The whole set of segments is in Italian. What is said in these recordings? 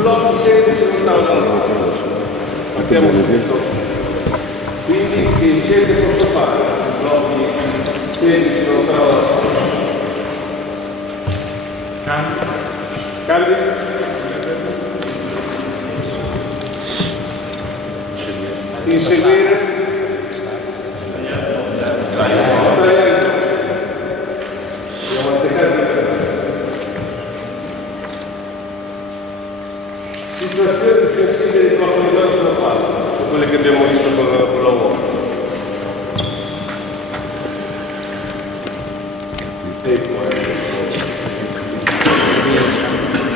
blocchi semplici lontano dalla parte. Partiamo subito. Quindi che ricerche posso fare? Blocchi semplici lontano dalla parte. Cambi? Inseguire? Situazioni difensive di troppo livello sulla palla, quelle che abbiamo visto con la uomo.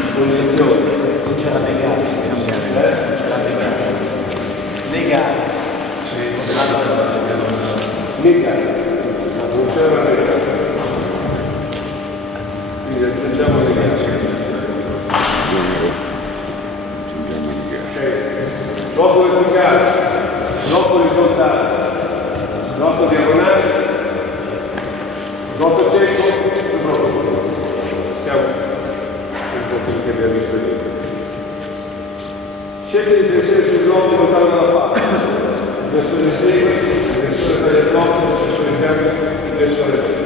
Non c'era negare, negare. Sì, negare. Non c'era negare. Quindi aggiungiamo negare. Blocco verticale, blocco orizzontale, blocco diagonale, blocco cieco e blocco solo. Siamo il blocco che abbiamo visto lì. Scelte di difensore sul blocco lontano dalla palla, difensore segue, difensore taglia il blocco, difensore in fianco, difensore dentro.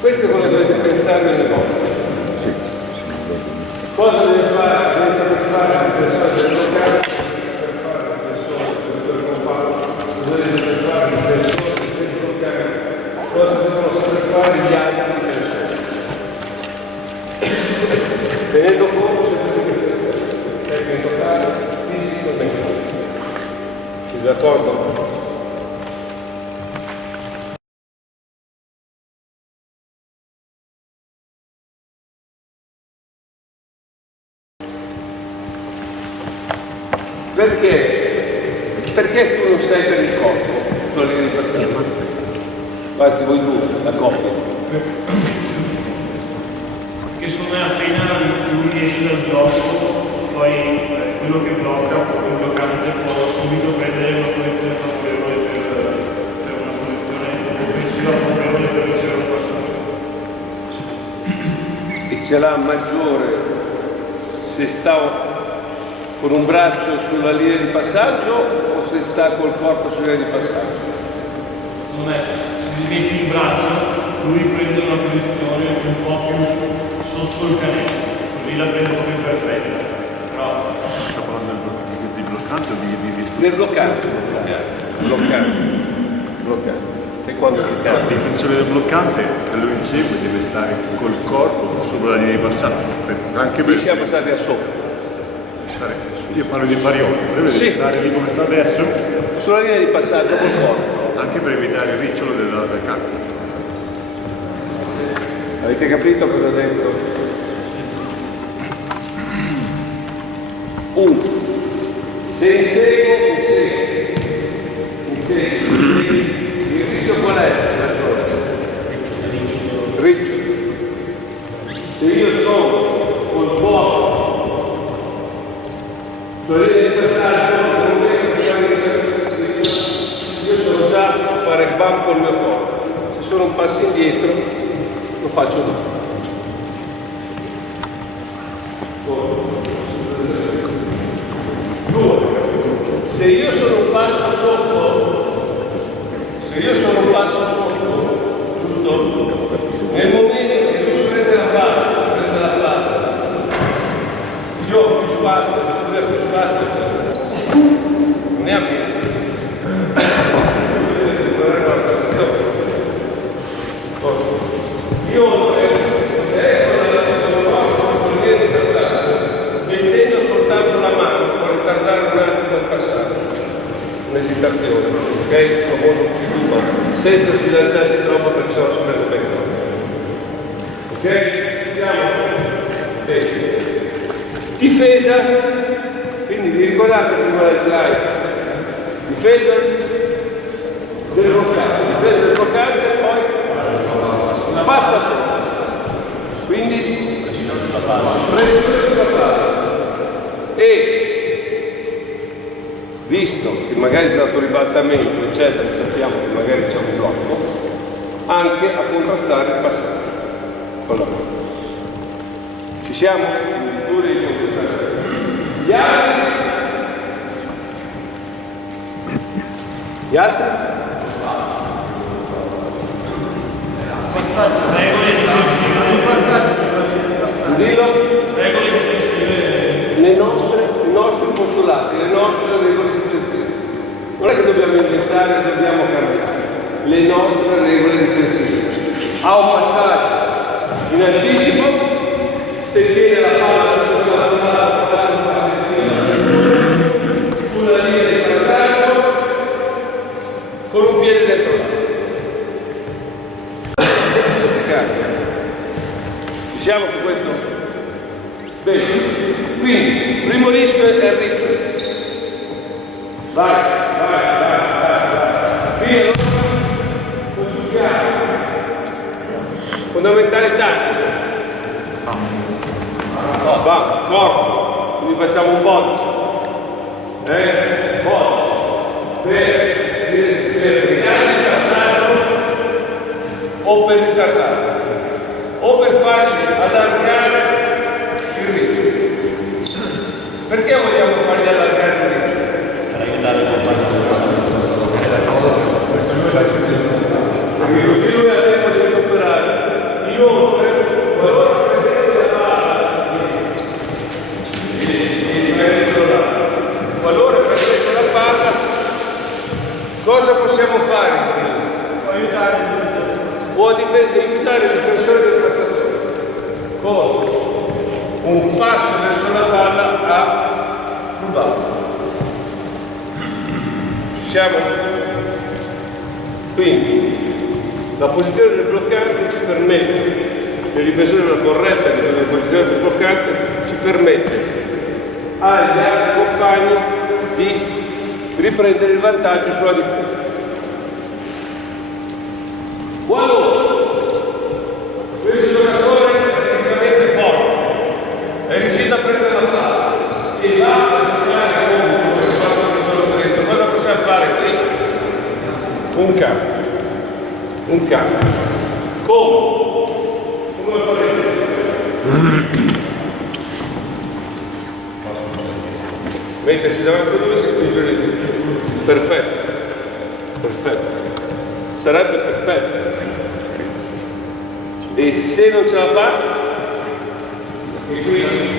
Questo è quello che dovete pensare nelle volte. Cosa deve fare? Deve fare il difensore del locale per fare il difensore del compagno. Cosa deve fare il difensore del locale? Cosa devono saper fare gli altri difensori? Tenendo conto sempre che tecnico locale, fisico, tecnico. Siete d'accordo? Perché tu non sei per il corpo sulla linea di partenza? Anzi, voi due, la coppia. Perché secondo me appena lui esce dal blocco, poi quello che blocca, il bloccante può subito prendere una posizione favorevole per una posizione offensiva favorevole per ricevere un passaggio. E ce l'ha maggiore se sta con un braccio sulla linea di passaggio o se sta col corpo sulla linea di passaggio? Non è, se gli metti il braccio, lui prende una posizione un po' più sotto il canestro, così la prende proprio perfetta. Però sta parlando di bloccante o di del bloccante. E quando ti il cambia? difensore del bloccante che lo insegue deve stare col corpo sopra la linea di passaggio, anche Qui per siamo passati a sopra. io parlo di Barioli, deve Sì. stare lì come sta adesso, Sulla linea di passaggio col corpo. anche per evitare il ricciolo dell'attaccante. Avete capito cosa ho detto? 1. Se insegui. Il rischio qual è? Maggiore. Riccio. Se io sono col corpo sulla linea di passaggio, io sono già a fare il bump col mio corpo. Se sono un passo indietro, lo faccio dopo. Se io sono un passo sotto, giusto? Nel momento che lui prende la palla, io ho più spazio, lui ha più spazio, non è a mezzo. Io sulla linea di passaggio, mettendo soltanto la mano, per ritardare un attimo il passaggio. Un'esitazione, ok? Il famoso più, ma senza sbilanciarsi troppo perché sennò si prende bene. Ok? Siamo? Sì. Difesa, quindi vi ricordate prima del slide? Difesa del bloccante, poi passa quindi pressione sulla palla e visto che magari è stato ribaltamento, eccetera, sappiamo che magari c'è un blocco, anche a contrastare il passaggio con la mano. Ci siamo? Gli altri? Gli altri? Regole difensive. Dillo. Regole difensive. I nostri postulati, le nostre regole difensive. Non è che dobbiamo inventare, dobbiamo cambiare. Le nostre regole difensive. A un passaggio in anticipo, se tiene la palla sulla linea di passaggio, con un piede dentro l'altro. Ci siamo su questo? Bene, quindi primo rischio è il riccio. Vai. Qui allora consultiamo. Fondamentale tattica. Va, corpo, quindi facciamo un bodice. Bodice. Per ritardare il passaggio o per ritardare. O per fargli allargare il riccio. Perché vogliamo fargli allargare il riccio? Per aiutare il compagno. Così lui ha tempo di recuperare. Inoltre, qualora prendesse la palla, qualora prendesse la palla, cosa possiamo fare? Aiutare il Può aiutare il difensore del passatore con un passo verso la palla a rubare. Ci siamo? Quindi la posizione del bloccante ci permette, il difensore della corretta della posizione del bloccante ci permette agli altri compagni di riprendere il vantaggio sulla difesa. Qualora questo giocatore è praticamente forte, è riuscito a prendere la palla e va a giocare comunque per quanto che sono stretto, cosa possiamo fare qui? Un campo. Come lo farete? Mettersi davanti a lui e stringere il dito. Perfetto. Sarebbe perfetto. E se non ce la fa, e quindi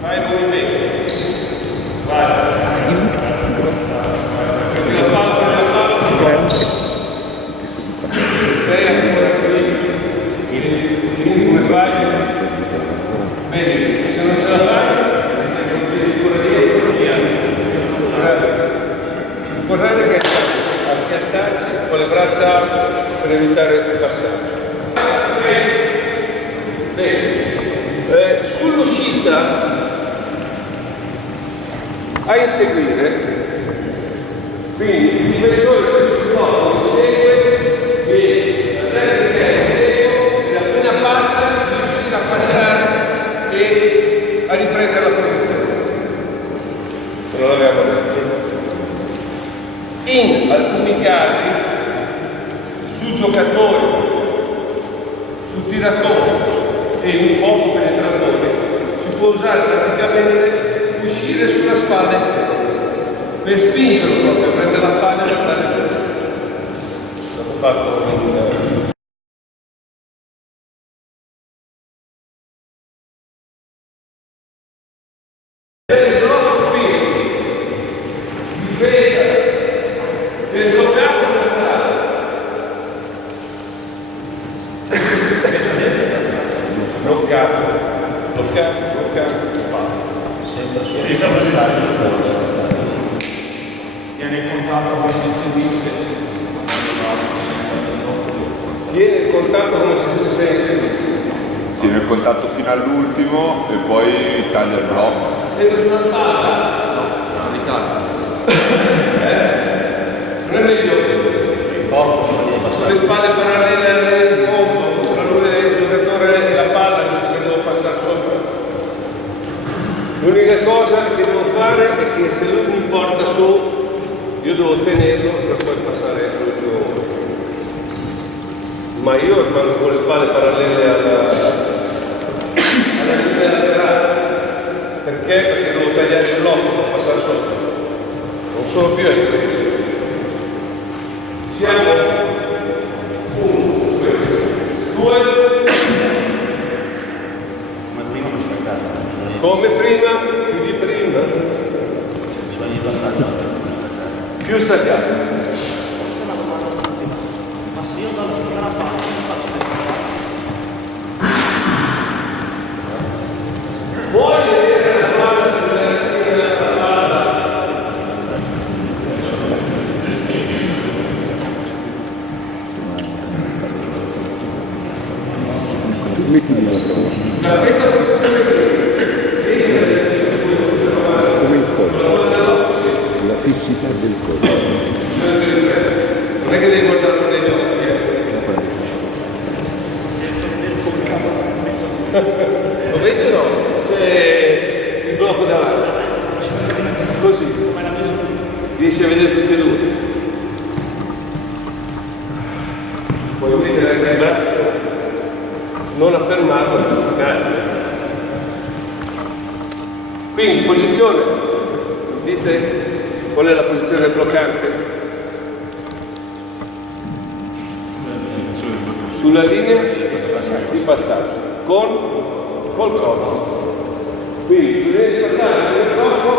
fai il movimento, vai, perché la palla, sei ancora qui, quindi come fai? Benissimo, se non ce la fai, sei con piedi pure dietro, via. L'importante è che a schiacciarci con le braccia alte per evitare il passaggio. Bene. Sull'uscita a inseguire, quindi il difensore sul blocco insegue, viene la tecnica insegue e appena passa riuscite a passare e a riprendere la posizione. Non l'abbiamo detto. In alcuni casi, su giocatori, su tiratori e un poco penetratori, si può usare praticamente uscire sulla spalla esterna per spingerlo proprio a prendere la palla e andare giù. È stato fatto un Tiene il contatto come se inseguisse. Tiene il contatto come se sei inseguito. Tiene il contatto fino all'ultimo e poi taglia il blocco. Sempre sulla spalla? No, ricarica. Non è meglio con le spalle parallele al fondo, tra lui e il giocatore e la palla, visto che devo passare sopra. su, io devo tenerlo per poi passare all'ultimo uomo. Ma io rimango con le spalle parallele alla linea laterale. Perché? Perché devo tagliare il blocco per passare sotto. Non sono più esseri. Siamo 1, 2, come prima, più di prima, più staccato. Ma se io dalla settimana fa non faccio Vuoi vedere la palla sulla schiena della palla? Da questa posizione come il corpo, la fissità del corpo. non è che devi guardare negli occhi. Lo vedi o no? C'è il blocco davanti. Così. Riesci a vedere tutti e due. Puoi vedere anche il braccio. Non affermato, quindi posizione, dite qual è la posizione bloccante? Sulla linea di passaggio col corpo, quindi sulla linea di passaggio del corpo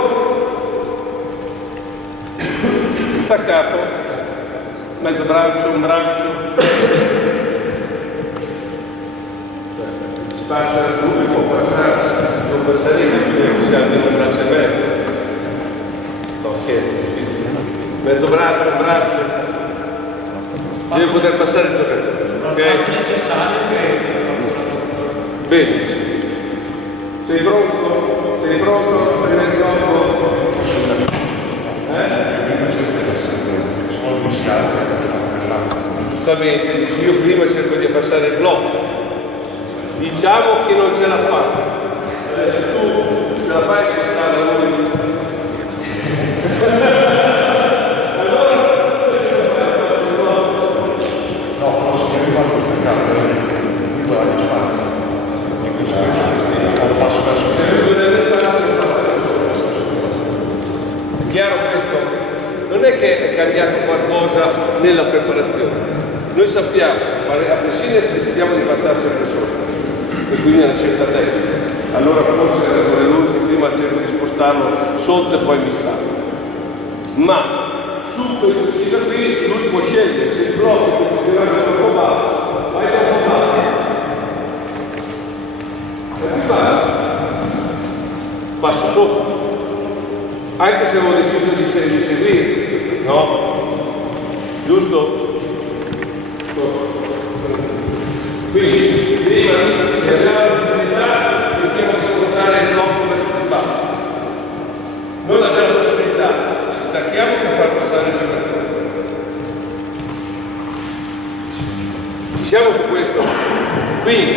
staccato, mezzo braccio, un braccio, passa, lui può passare, non passare di più, si almeno un braccio e mezzo. No, scherzo, sì. Mezzo braccio, un braccio. Deve poter passare il giocatore. Ok? Benissimo. Sei pronto? Sei pronto? Sei pronto? Giustamente, dici io prima cerco di passare il blocco. Diciamo che non ce la fa. Adesso tu ce la fai che sta da noi. Allora no, posso dire quanto sta capo, qui guarda spazio. È chiaro questo? Non è che è cambiato qualcosa nella preparazione. Noi sappiamo, a prescindere se decidiamo di passare sempre sopra, e quindi una scelta destra. Allora forse l'ultimo prima cerco di spostarlo sotto e poi mi stacco. Ma su questo uscita qui lui può scegliere se il blocco può tirare troppo basso, vai troppo basso. E qui passo sopra. Anche se avevo deciso di seguire, no? Giusto? Quindi prima che abbiamo la possibilità cerchiamo di spostare il blocco verso il basso. Non abbiamo la possibilità, ci stacchiamo per far passare il giocatore. Ci siamo su questo? Quindi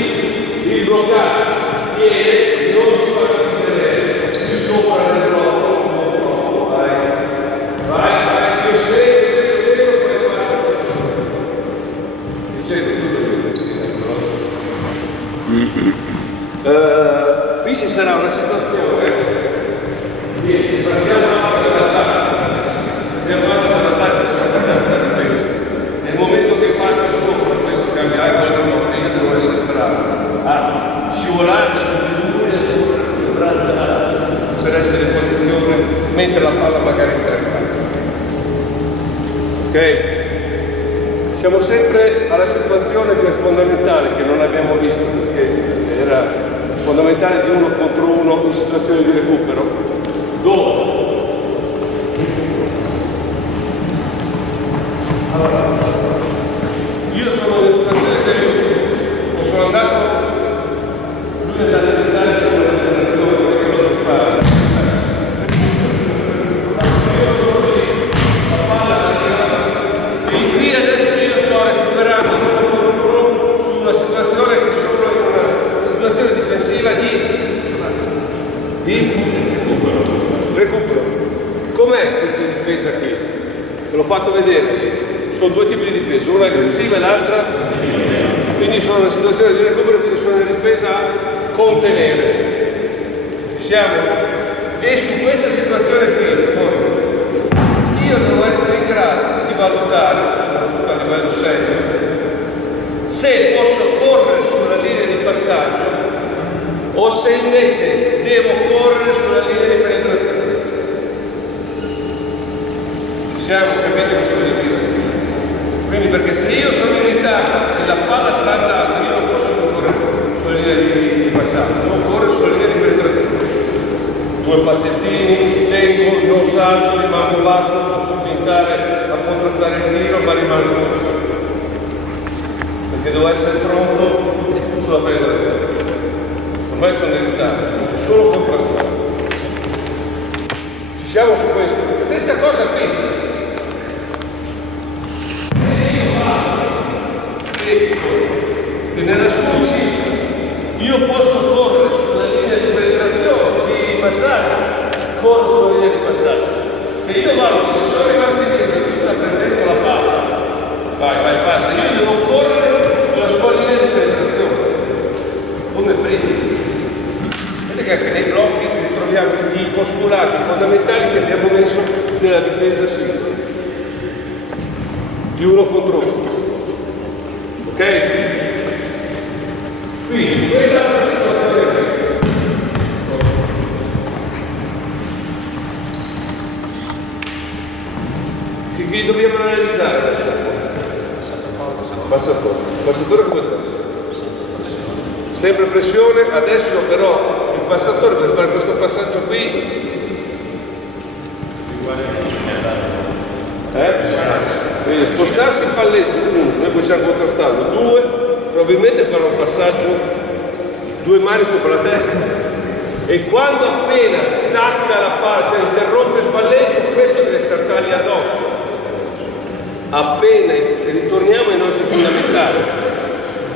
il bloccato viene, non si fa vedere più sopra del blocco, vai, io seguo, poi passo. Dicete tutto. Qui ci sarà una situazione che partiamo abbiamo fatto l'attacco nel momento che passa sopra questo cambiare quello che io devo essere bravo a scivolare su di lui e le braccia per essere in posizione mentre la palla magari sta in ok? Siamo sempre alla situazione che è fondamentale, che non abbiamo visto perché era fondamentale di 1 contro 1 in situazione di recupero, dove allora io sono in situazione di recupero, non sono andato, lui è andato a tentare solo la generazione perché lo devo fare. Io sono lì, la palla è arrivata, quindi qui adesso io sto recuperando su una situazione che sono in una situazione difensiva di recupero. Com'è? è questa difesa qui, ve l'ho fatto vedere, sono due tipi di difesa, una aggressiva e l'altra, quindi sono in una situazione di recupero, quindi sono in difesa a contenere. Ci siamo? E su questa situazione qui, io devo essere in grado di valutare, soprattutto a livello serio, se posso correre sulla linea di passaggio o se invece devo correre sulla linea di penetrazione. Ci siamo? Capite cosa voglio dire? Quindi perché se io sono in Italia e la palla sta andando, io non posso correre sulla linea di passaggio, devo correre sulla linea di penetrazione. Due passettini, tengo, non salto, rimango basso, posso tentare a contrastare il tiro, ma rimango basso. Perché devo essere pronto sulla penetrazione. Ormai sono in ritardo, posso solo contrastare. Ci siamo su questo. Stessa cosa qui. Se io vado che nella sua uscita io posso correre sulla linea di penetrazione, di passaggio, corro sulla linea di passaggio. Se io vado che sono rimasti dietro, lui sta prendendo la palla, vai, passa, io devo correre sulla sua linea di penetrazione. Come prendi? Vedete che anche nei blocchi ritroviamo i postulati fondamentali che abbiamo messo nella difesa singola. Di uno contro uno. Ok? Quindi questa è la situazione che dobbiamo analizzare adesso. Passatore come questo. Sempre pressione, adesso però il passatore per fare questo passaggio qui quindi spostarsi il palleggio, uno, noi possiamo contrastarlo, due, probabilmente fare un passaggio, due mani sopra la testa e quando appena stacca la palla, cioè interrompe il palleggio, questo deve saltargli addosso. Appena ritorniamo ai nostri fondamentali.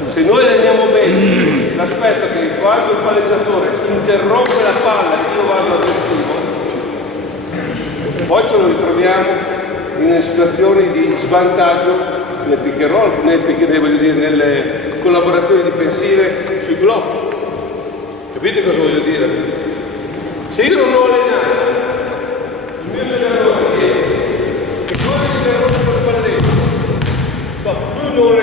Se noi andiamo bene, l'aspetto che quando il palleggiatore interrompe la palla e io vado aggressivo, poi ce lo ritroviamo in situazioni di svantaggio nel pick and roll, nelle collaborazioni difensive sui blocchi. Capite cosa voglio dire? Se io non ho allenato il mio giocatore che poi interrompe il palleggio, lui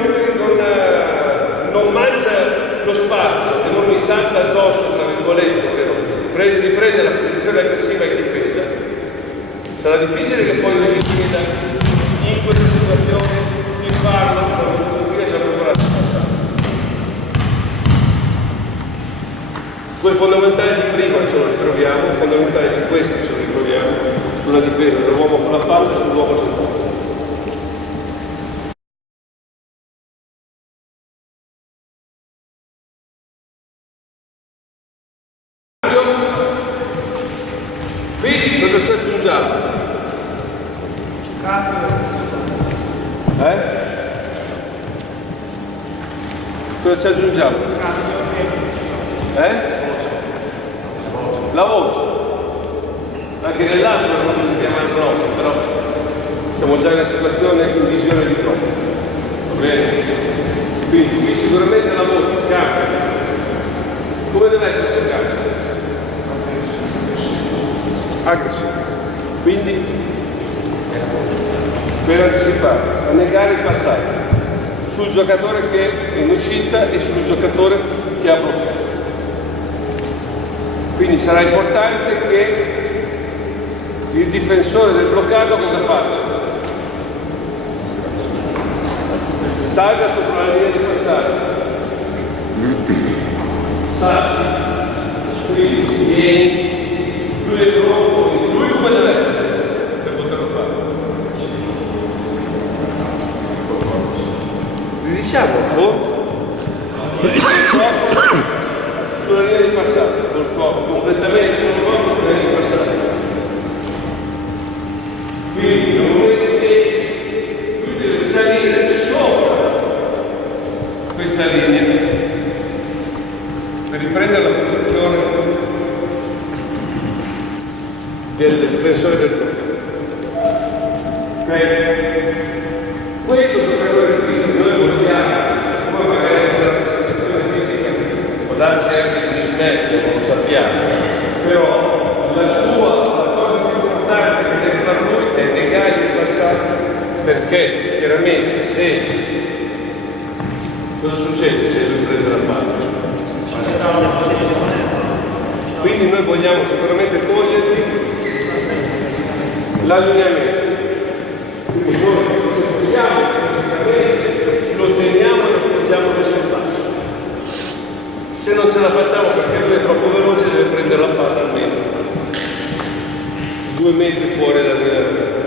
non mangia lo spazio e non mi salta addosso, tra virgolette, riprende la posizione aggressiva in difesa, sarà difficile che poi lui chieda in questa situazione di farlo quando lui ha già preparato il passato. Quel fondamentale di prima ce lo ritroviamo, il fondamentale di questo ce lo ritroviamo sulla difesa dell'uomo con la palla e sull'uomo senza palla. Quindi cosa ci aggiungiamo? Cosa ci aggiungiamo? La voce. Anche nell'altro non si chiama il blocco, però siamo già in una situazione in visione di fronte. Va bene? Quindi qui sicuramente la voce cambia. Come deve essere il cambio? Aggressivo. Quindi per anticipare, a negare il passaggio sul giocatore che è in uscita e sul giocatore che ha bloccato. Quindi sarà importante che il difensore del bloccato cosa faccia? Salga sopra la linea di passaggio. Salga. Quindi vieni, lui è pronto, lui come deve essere per poterlo fare? Diciamo un po' sulla linea di passaggio, col corpo, completamente col corpo sulla linea di passaggio. Quindi nel momento che esce, lui deve salire sopra questa linea per riprendere la posizione del difensore del corpo. Questo giocatore qui, noi vogliamo, come magari sarà una situazione fisica, può darsi anche un mismatch, non lo sappiamo, però la cosa più importante che deve fare lui è negare il passaggio, perché chiaramente se cosa succede se lui prende la palla? Quindi noi vogliamo sicuramente toglierti l'allineamento. Quindi noi se possiamo fisicamente lo teniamo e lo spingiamo verso il basso. Se non ce la facciamo perché lui è troppo veloce deve prendere la palla almeno 2 metri fuori dall'allineamento.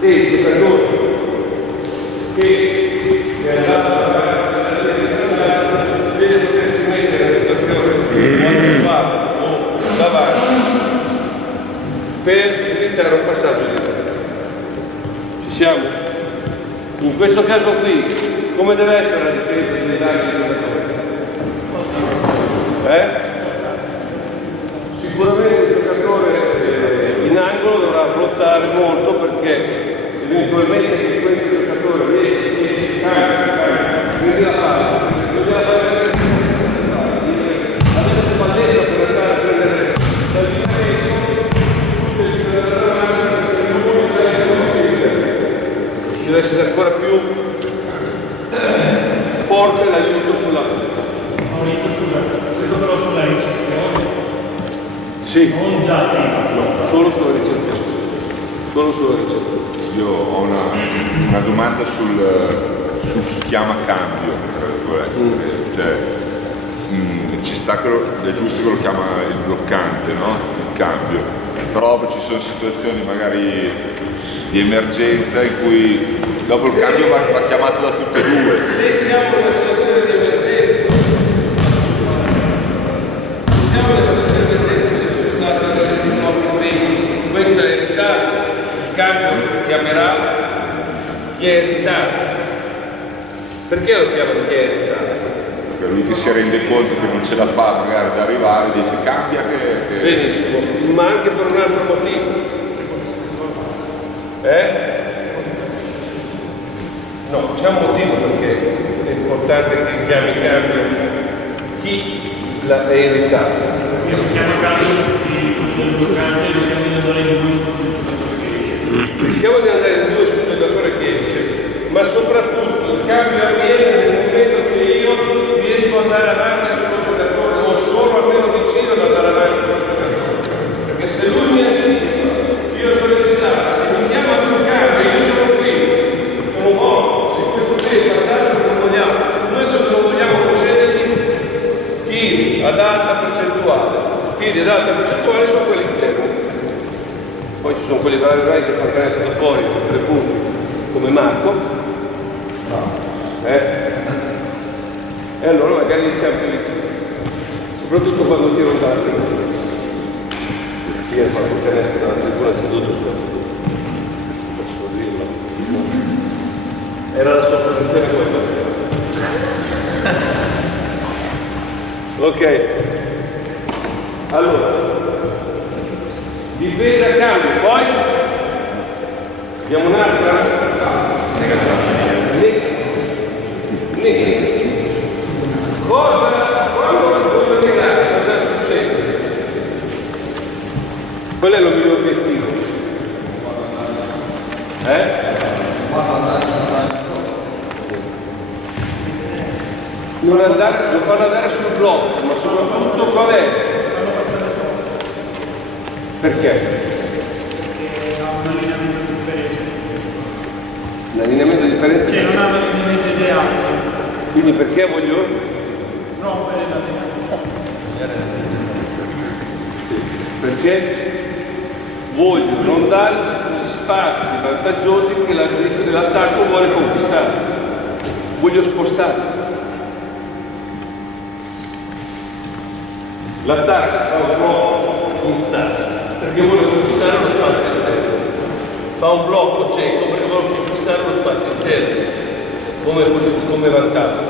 E il giocatore che è andato a fare deve potersi mettere in una situazione o davanti per evitare un passaggio di tempo. Ci siamo? In questo caso qui, come deve essere la difesa dei danni del giocatore? Sicuramente il giocatore in angolo dovrà affrontare molto perché eventualmente che questo giocatore riesce a quindi la palla, adesso fa dentro per andare a prendere deve essere ancora più forte l'aiuto sulla Maurizio, scusa, questo però sulla ricezione? sì, Non già prima. no, solo sulla ricezione. Solo sulla ricezione. Io ho una domanda su chi chiama cambio, tra virgolette. Cioè, ci sta è giusto che lo chiama il bloccante, no? Il cambio. Però ci sono situazioni magari di emergenza in cui dopo il cambio va chiamato da tutte e due. Se siamo in una situazione di emergenza, ci sono state una serie di troppi premi, questa è eredità, il cambio chiamerà chi è ereditato. Perché lo chiama chi è ereditato? Perché lui che si rende conto che non ce la fa magari ad arrivare, dice cambia che... Benissimo, ma anche per un altro motivo. No, c'è un motivo perché è importante che chiami cambio chi l'ha ereditato. Perché si chiama cambio del bloccante, rischiamo di andare in due sul giocatore che esce. Rischiamo di andare in due sul giocatore che esce, ma soprattutto il cambio avviene nel momento che io riesco ad andare avanti al suo giocatore o solo almeno vicino ad andare avanti al suo giocatore. Perché se lui mi anticipa, io sono ereditato e mi chiama più cambio, io sono qui, sono morto, se questo qui è il passaggio non vogliamo, noi cosa non vogliamo concedergli? Tiri ad alta percentuale, sono quelli che devono. Poi ci sono quelli bravi che fanno canestro da fuori per 3 punti, come Marco. E allora magari gli stiamo più vicini. Soprattutto quando tiro tardi. Io ho fatto il canestro dalla tribuna seduto sulla tribuna. Posso dirlo. Era la sua posizione quella. Ok. Allora, difesa cambio, poi abbiamo un'altra quando voglio negare cosa succede? Qual è il mio obiettivo? Non andarsi, lo fanno andare sul blocco, ma soprattutto qual è? Perché? Perché ha un allineamento differente. L'allineamento è differente? Cioè non ha un allineamento ideale. Quindi perché voglio? Rompere l'allineamento. Perché voglio non dare gli spazi vantaggiosi che l'attacco vuole conquistare. Voglio spostare. L'attacco fa un blocco in stanza perché vuole conquistare lo spazio esterno. Fa un blocco cieco perché vuole conquistare lo spazio interno come vantaggio.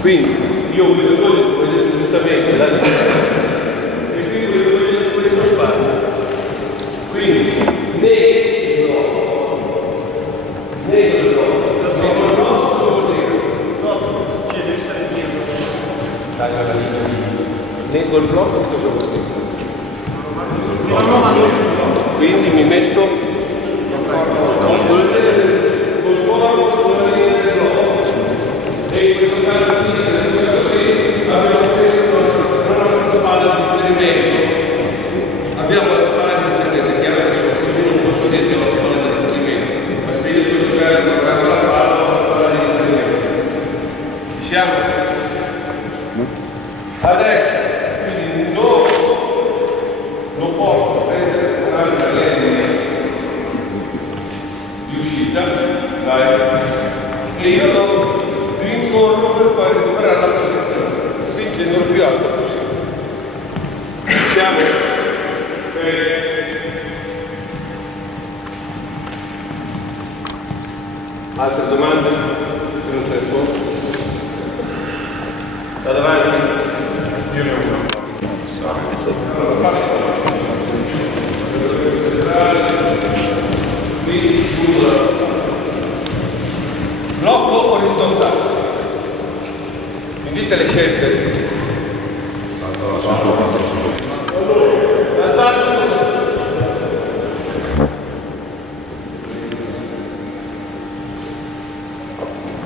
Quindi io voglio giustamente la distanza e quindi voglio questo spazio. quindi mi metto col corpo sulla linea del blocco e in questo caso qui se così abbiamo sempre una spalla di riferimento, abbiamo la spalla di riferimento, è chiaro che sono così non posso dire che ho la spalla di riferimento, ma se io sto giocando guardando la palla ho la spalla di riferimento. Siamo? Adesso quindi non posso prendere un'altra linea di uscita, dai, e io lo rincorro per poi recuperare la posizione, spingendo il più alto possibile. Siamo? Altre domande? Non c'è il suono? Da davanti? Io ne ho una. Qui blocco orizzontale. Mi dite le scelte?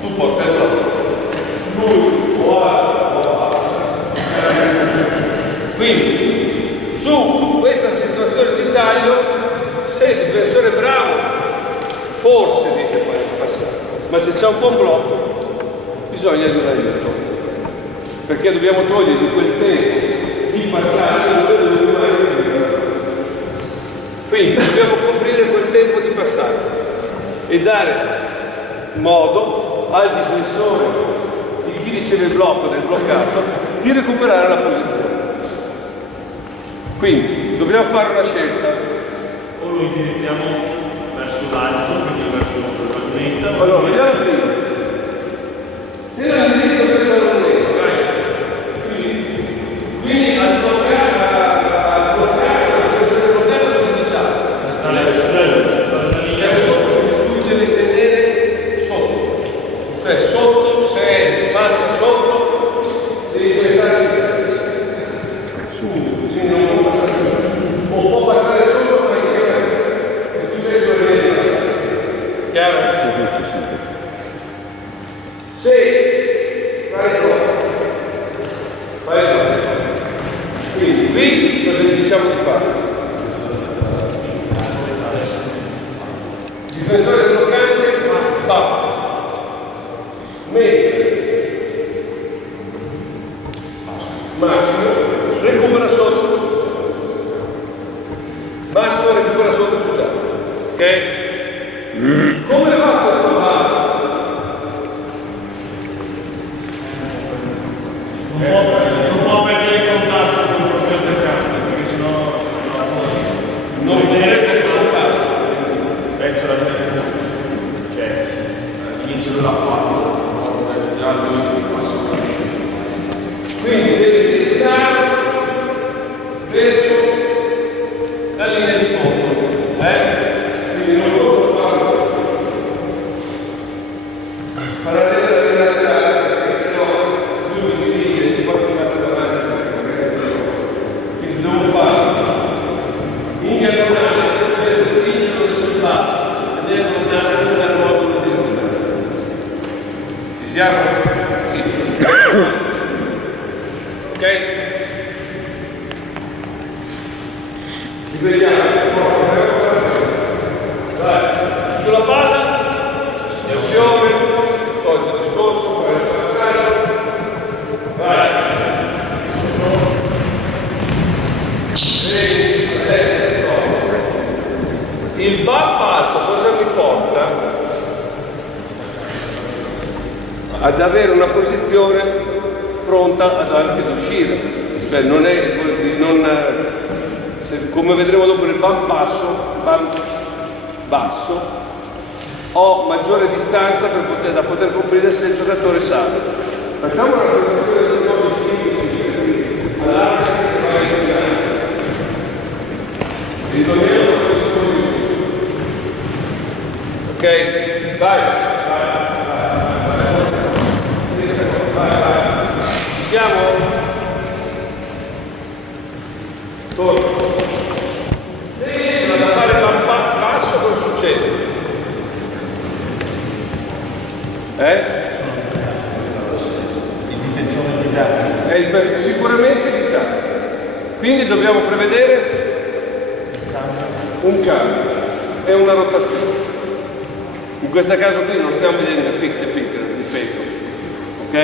Tu porti il blocco. Lui o alza. Quindi su questa situazione di taglio, se il difensore è bravo, forse dice poi passare, ma se c'è un buon blocco bisogna di un aiuto, perché dobbiamo togliere di quel tempo di passaggio dove dobbiamo aiutare. Quindi dobbiamo coprire quel tempo di passaggio e dare modo al difensore, di chi riceve il blocco del bloccato, di recuperare la posizione. Quindi dobbiamo fare una scelta. O lo indirizziamo verso l'alto, quindi verso la lunetta. Allora, vediamo prima. Se la indirizzo verso la lunetta, quindi al bloccare ci diciamo. Stare sulla linea Sotto, lui deve tenere sotto. Cioè sotto, se passa sotto, devi passare su, così non può passare sotto. O può passare sotto, ma insieme a te. E tu sei solo di passare. Chiaro? Se vai qua. Quindi qui cosa gli diciamo di fare? Il difensore bloccante batte, mentre Massimo recupera sotto. Massimo recupera sotto sul giallo. Ok? Come fa questo palla? non può perdere il contatto con il proprio attaccante, perché sennò Non deve bloccare. penso la cioè all'inizio della fase Quindi deve indirizzare verso la linea di fondo. Quindi non posso farlo parallelo alla linea laterale, perché sennò lui mi spinge e ti porta il passo avanti. Quindi devo farlo in diagonale, per spingere sul lato, in diagonale, non dal modo di risultato. Ci siamo? Sì. Ok? Rivediamo. Dai, sulla palla, esplosione, tolto il discorso, per il passaggio. Vai. Il bump alto cosa mi porta? Ad avere una posizione pronta ad uscire, cioè non è come vedremo dopo nel bump basso, ho maggiore distanza da poter coprire se il giocatore sale. Facciamo una posizione del modo ritorniamo alla posizione di su. Ok? Vai. Ci siamo? Torno. Se riesco a fare un cambio e una rotazione. In questo caso qui non stiamo vedendo il pick, ripeto, ok?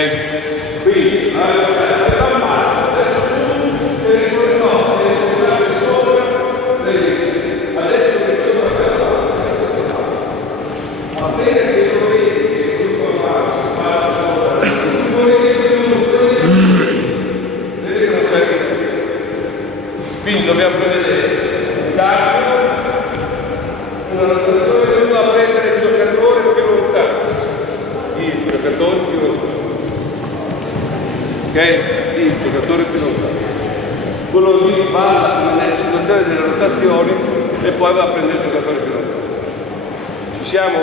Quindi arriva al basso, adesso tu devi sempre sopra, benissimo. Adesso mi torno a fermare. Appena che lo vedi, che tu passa sopra, vedi che non c'è più. Quindi dobbiamo prevedere un cambio, una rotazione e uno a prendere il giocatore più lontano. Il giocatore più lontano. Ok? Il giocatore più lontano. Quello lì va nella situazione delle rotazioni e poi va a prendere il giocatore più lontano. Ci siamo?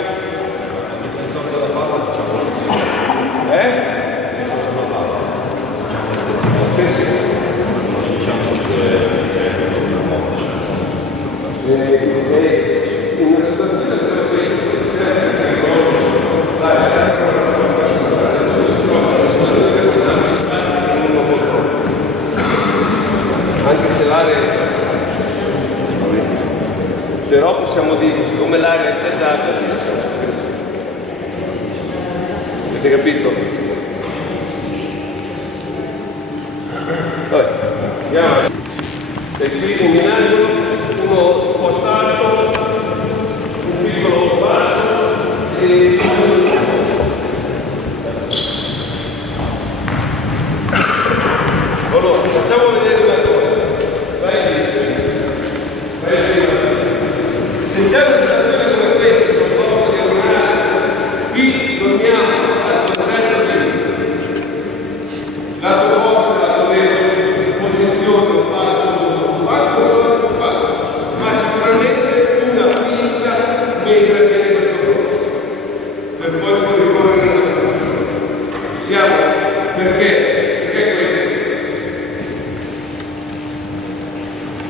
In una situazione come questa, anche se l'area, però possiamo dire, siccome l'area è pesata, avete capito? Vabbè, andiamo. E qui in angolo, uno un po' stato, un piccolo basso e allora, facciamo vedere una cosa. Se c'è una situazione come questa, c'è un po' di diagonale, qui torniamo al concetto di lato forte, lato debole, posizione, un passo, ma sicuramente una finta mentre avviene questo corso, per poi ricorrere alla conclusione. Siamo? Perché? Perché questo?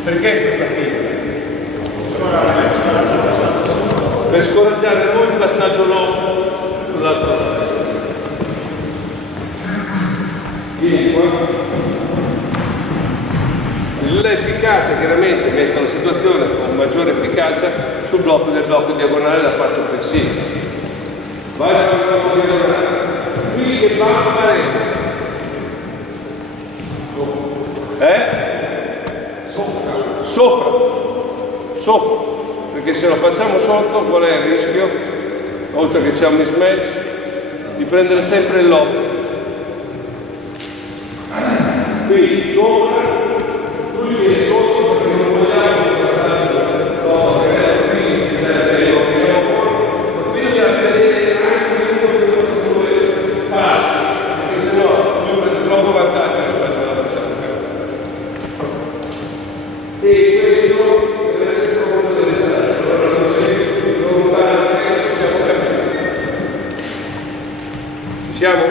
Perché questa finta? Per scoraggiare noi il passaggio no sull'altro lato. Vieni qua. L'efficacia chiaramente mette la situazione con maggiore efficacia sul blocco del blocco diagonale da parte offensiva. Vai al blocco diagonale. Qui che va a fare? Sopra, perché se lo facciamo sotto qual è il rischio? Oltre che c'è un mismatch, di prendere sempre il lob. Qui sopra, lui viene sotto perché non vogliamo passare qui dobbiamo vedere anche uno due passi, perché sennò lui prende troppo vantaggio rispetto alla passata. E questo deve essere conto delle tasse. Allora non devo fare anche che ci siamo capiti. Ci siamo?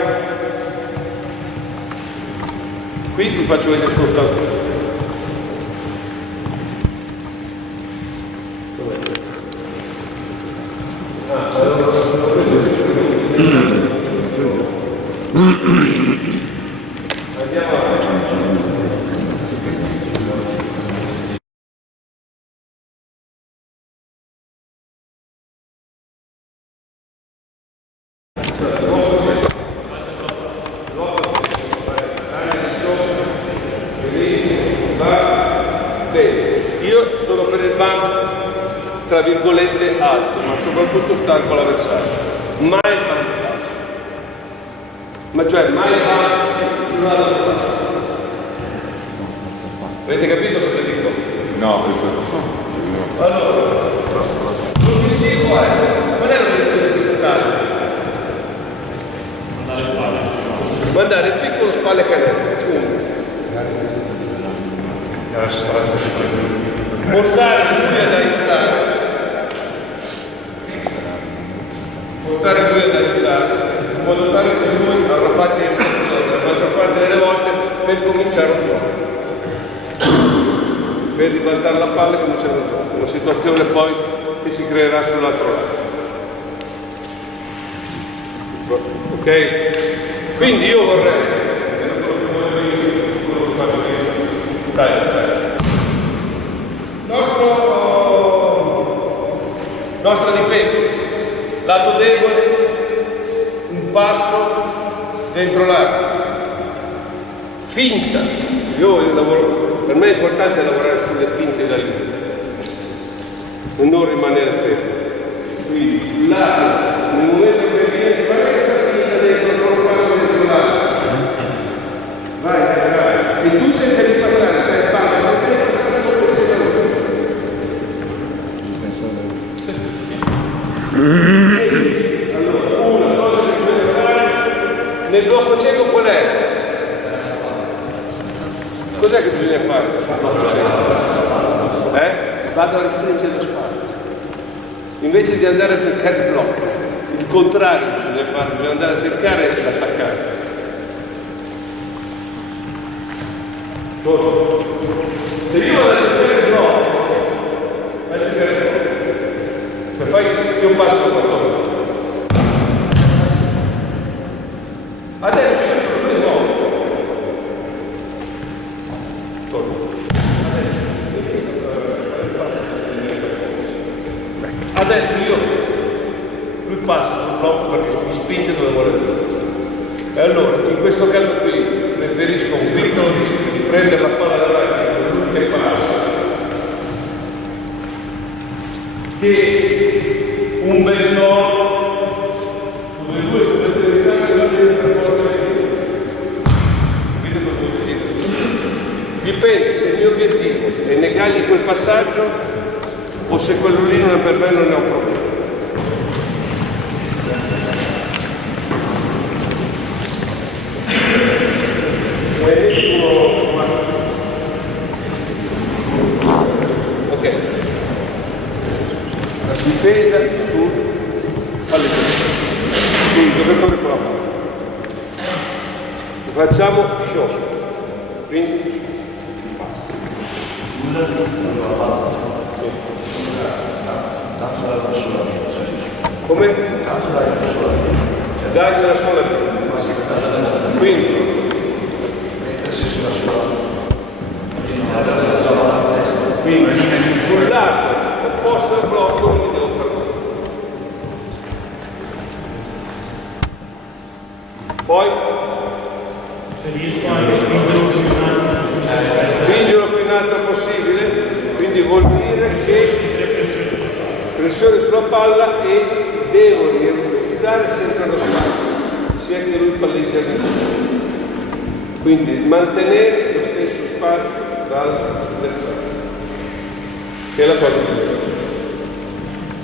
Qui vi faccio vedere soltanto. Andiamo avanti. Io sono per il banco tra virgolette alto, ma soprattutto stanco l'avversario. Mai il banco basso. Ma cioè mai il banco sull'altro basso. Avete capito cosa dico? No, Allora, l'obiettivo è, qual è l'obiettivo di questo taglio? Mandare spalle. Mandare il piccolo spalle canestro, uno. Portare lui ad aiutare, in modo tale che lui ha una facile intenzione la maggior parte delle volte per cominciare un gioco, per ribaltare la palla e cominciare un gioco, una situazione poi che si creerà sull'altro lato. Ok? Quindi io vorrei dai. Il nostro Lato debole, un passo dentro l'arco. Finta. Per me è importante lavorare sulle finte da lì e non rimanere fermo. Quindi sull'arco, nel momento che viene, vai questa finta dentro, non passo dentro l'arco. Vai. E tu cerca di passare per il palmo, cerca di passare solo per allora, una cosa che bisogna fare nel blocco cieco qual è? Cos'è che bisogna fare? Vado a restringere lo spazio. Invece di andare a cercare il blocco, il contrario bisogna fare, bisogna andare a cercare di attaccare. Se io vado a cercare il blocco, vai a cercare il blocco. Se fai io passo qua. Adesso io sono due volte. Adesso lui passa sul blocco perché mi spinge dove vuole andare. E allora, in questo caso qui, preferisco un piccolo rischio di prendere la palla davanti con lui che passa che un bel no dove due sono determinati e non per forza di capite cosa vuol dire? Dipende se il mio obiettivo è negargli quel passaggio o se quello lì non è per me non è un problema. Ok. La difesa sul pallettino. Sul giocatore con la palla. Lo facciamo show. Quindi come? Dai una sola via. Quindi sul lato opposto al blocco mi devo fermare. Poi Se riesco anche a spingerlo più in alto, spingerlo più in alto possibile, quindi vuol dire che pressione sulla palla e devo riacquistare sempre lo spazio, sia che lui palleggia il quindi mantenere lo stesso spazio dall'avversario, che è la cosa più difficile.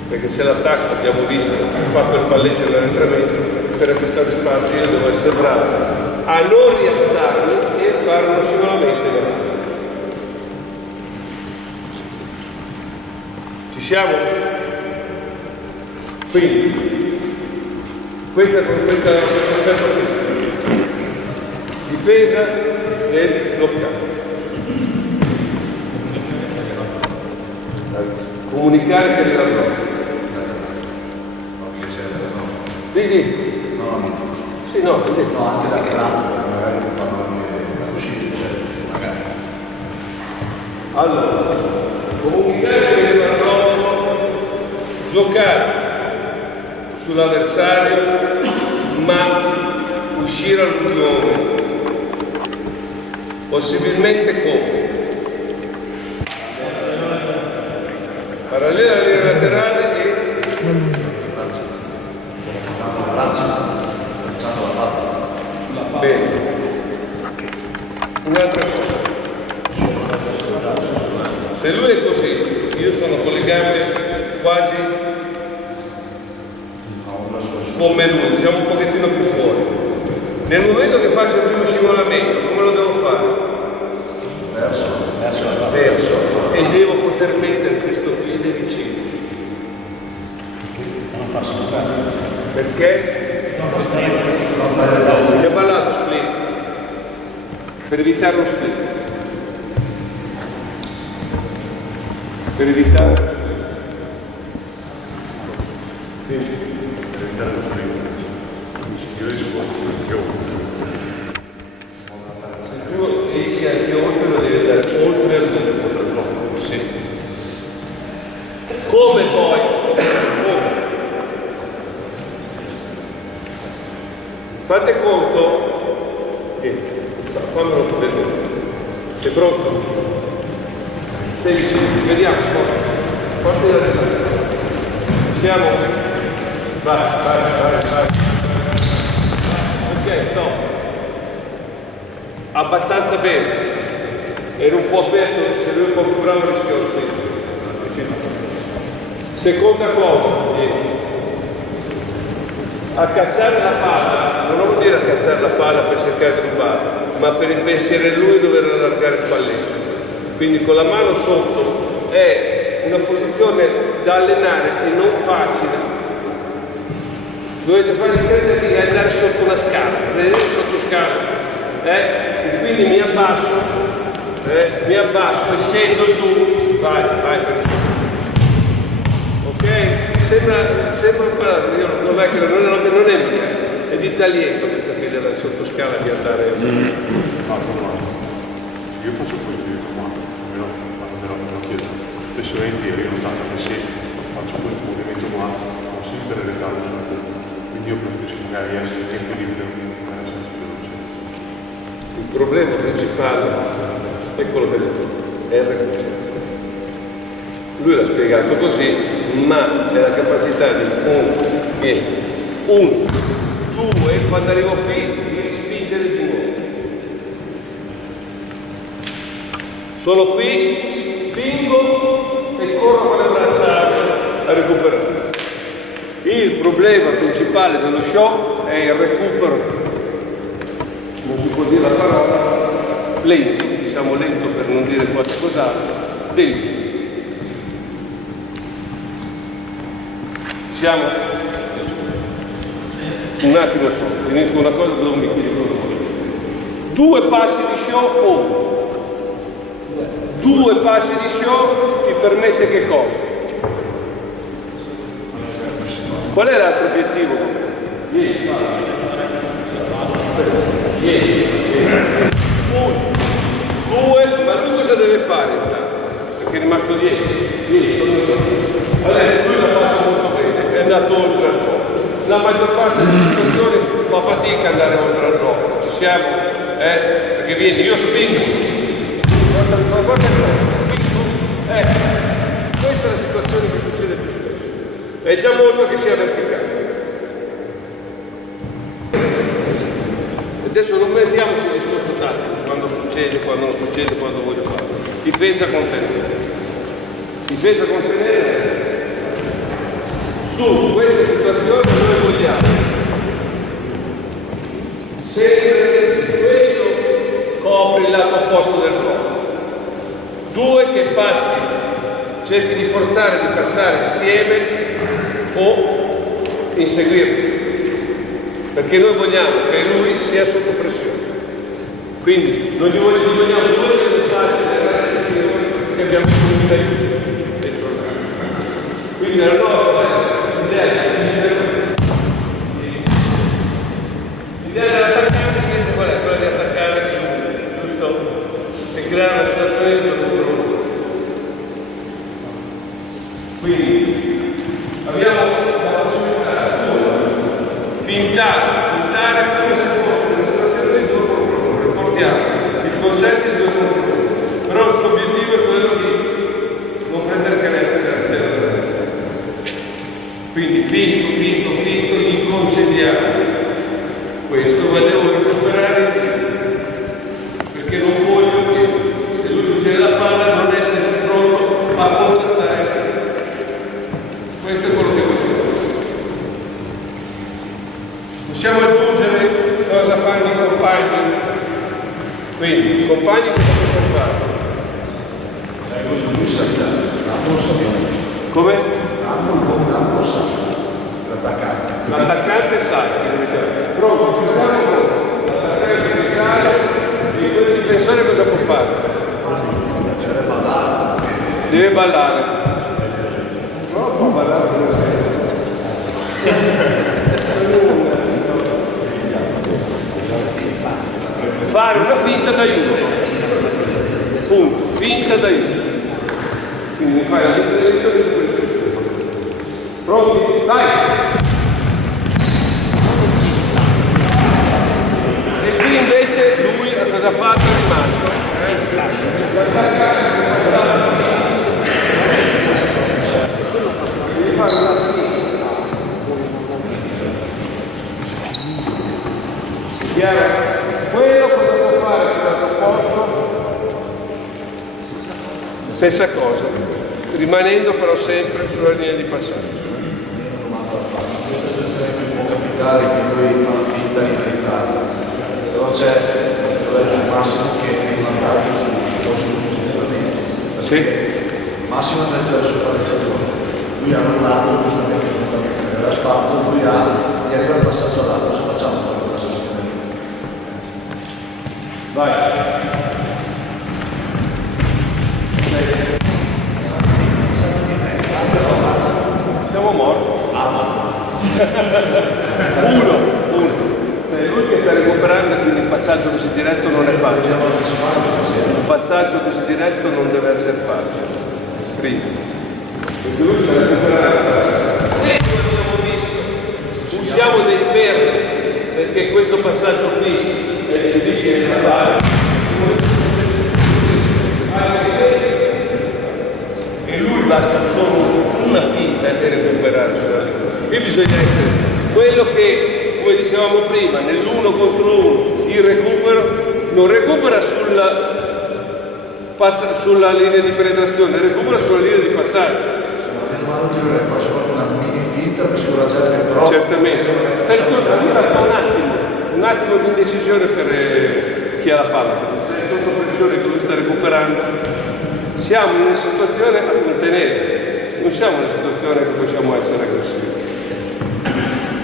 Perché se l'attacco, abbiamo visto, fa per palleggio l'arretramento, per acquistare spazio io devo essere bravo a non rialzarmi e fare uno scivolamento in avanti. Ci siamo? Quindi, questa è difesa del bloccato. Comunicare che arriva il blocco. Vedi? Sì, no, vedi. No, anche da classe, magari non fanno uscire, magari. Allora, comunicare che arriva il blocco, giocare sull'avversario, ma uscire all'ultimo momento. Possibilmente come? Parallela alla linea laterale e bene. Un'altra cosa. Se lui è così, io sono con le gambe quasi come lui, siamo un pochettino più fuori. Nel momento che faccio il primo scivolamento, come lo devo fare? Verso. E devo poter mettere questo piede vicino. Perché? Mi ha ballato split. Per evitare lo split. Per evitare lo split. Quindi, se tu esci anche oltre, lo devi andare oltre al blocco. Sì. Come poi? Come? Fate conto, fammelo vedere, sei pronto? 16, vediamo, porti da là. Siamo? Vai. Ok, stop. Abbastanza bene. Era un po' aperto, se lui è un po' più bravo rischio. Seconda cosa, a cacciare la palla, non vuol dire a cacciare la palla per cercare di rubarla, ma per impensierire lui dover allargare il palleggio. Quindi con la mano sotto è una posizione da allenare e non facile. Dovete fargli credere di andare sotto una scala, vedete sotto scala. E quindi mi abbasso e scendo giù, vai. Ok? Sembra un parado, non è mia, è di Talietto questa qui della sottoscala di andare. Io faccio questo di comando, me lo chiedo. Spesso volentieri ho notato che se faccio questo movimento qua, ho sempre il ritardo sulla curva. Quindi io preferisco magari essere tempo libero per essere più veloce. Il problema principale è quello che ho detto, è il recupero. Lui l'ha spiegato così, ma è la capacità di 1, 2, quando arrivo qui, di rispingere di nuovo. Sono qui, spingo e corro con le braccia a recuperare. Il problema principale dello show è il recupero, non si può dire la parola, lento, diciamo lento per non dire qualcos'altro, lento. Siamo? Un attimo solo, finisco una cosa dove mi chiedi cosa vuoi. 2 passi di show, 2 passi di show ti permette che cosa? Qual è l'altro obiettivo? 1, 2, ma lui cosa deve fare? Perché è rimasto 10. Adesso lui l'ha fatto molto bene, è andato oltre al blocco. La maggior parte delle situazioni fa fatica ad andare oltre al blocco. Ci siamo? Perché vieni, io spingo. Guarda il blocco, spingo. Questa è la situazione che succede più spesso. È già molto che sia verticale. Adesso non mettiamoci il discorso tattico, quando succede, quando non succede, quando voglio fare. Difesa contenere. Difesa contenere. Su queste situazioni noi vogliamo sempre questo copre il lato opposto del blocco. 2 che passi, cerchi di forzare di passare insieme o inseguirlo. Perché noi vogliamo che lui sia sotto pressione. Quindi non gli vogliamo due risultati che abbiamo dentro noi. Quindi la nostra idea dell'attaccante invece qual è? Quella di attaccare giusto? E creare una situazione di controllo. Quindi abbiamo la possibilità fintare come se fosse una situazione di controllo. Portiamo il concetto di 2 controlli, però il suo obiettivo è quello di non prendere canestri della terra. Quindi finto, inconcediamo. Questo ma devo recuperare il tempo, perché non voglio che se lui riceve la palla non essere pronto a contrastare il tempo. Questo è quello che voglio. Possiamo aggiungere cosa fanno i compagni. Quindi i compagni cosa possono fare? Come? L'attaccante sa che deve fare. Pronto, ci siamo? L'attaccante sale e quel difensore cosa può fare? Deve ballare. No, può ballare fare una finta d'aiuto. Punto, finta d'aiuto. Quindi mi fai la finta d'aiuto di questo. Pronti? Dai! fare una sinistra. Chiaro? Quello cosa può fare sull'altro posto? Stessa cosa, rimanendo però sempre sulla linea di passaggio. Questa situazione che può capitare che lui fa finta di tentare, però c'è sul Massimo che è in vantaggio sul posizionamento. Sì. Massimo ha detto il suo pareggiatore, lui ha annullato giustamente aveva spazio, lui ha, gli arriva il passaggio all'altro, cosa facciamo con quella situazione lì? Vai. Siamo morti. Uno. Lui che sta recuperando, quindi il passaggio così diretto non è facile. Il passaggio così diretto non deve essere facile. Prima. Perché lui sta recuperando. Se come abbiamo visto usiamo dei verdi, perché questo passaggio qui è difficile da fare. E lui basta solo una finta e recuperare sulla linea. Qui bisogna essere quello che, come dicevamo prima, nell'uno contro uno, il recupero non recupera sulla linea di penetrazione, recupera sulla linea di passaggio. Faccio una mini finta per scoraggiare il proprio. Certamente. Per allora fa un attimo di indecisione per chi ha la palla. Se è sotto pressione che lui sta recuperando, siamo in una situazione a contenere, non siamo in una situazione che possiamo essere aggressivi.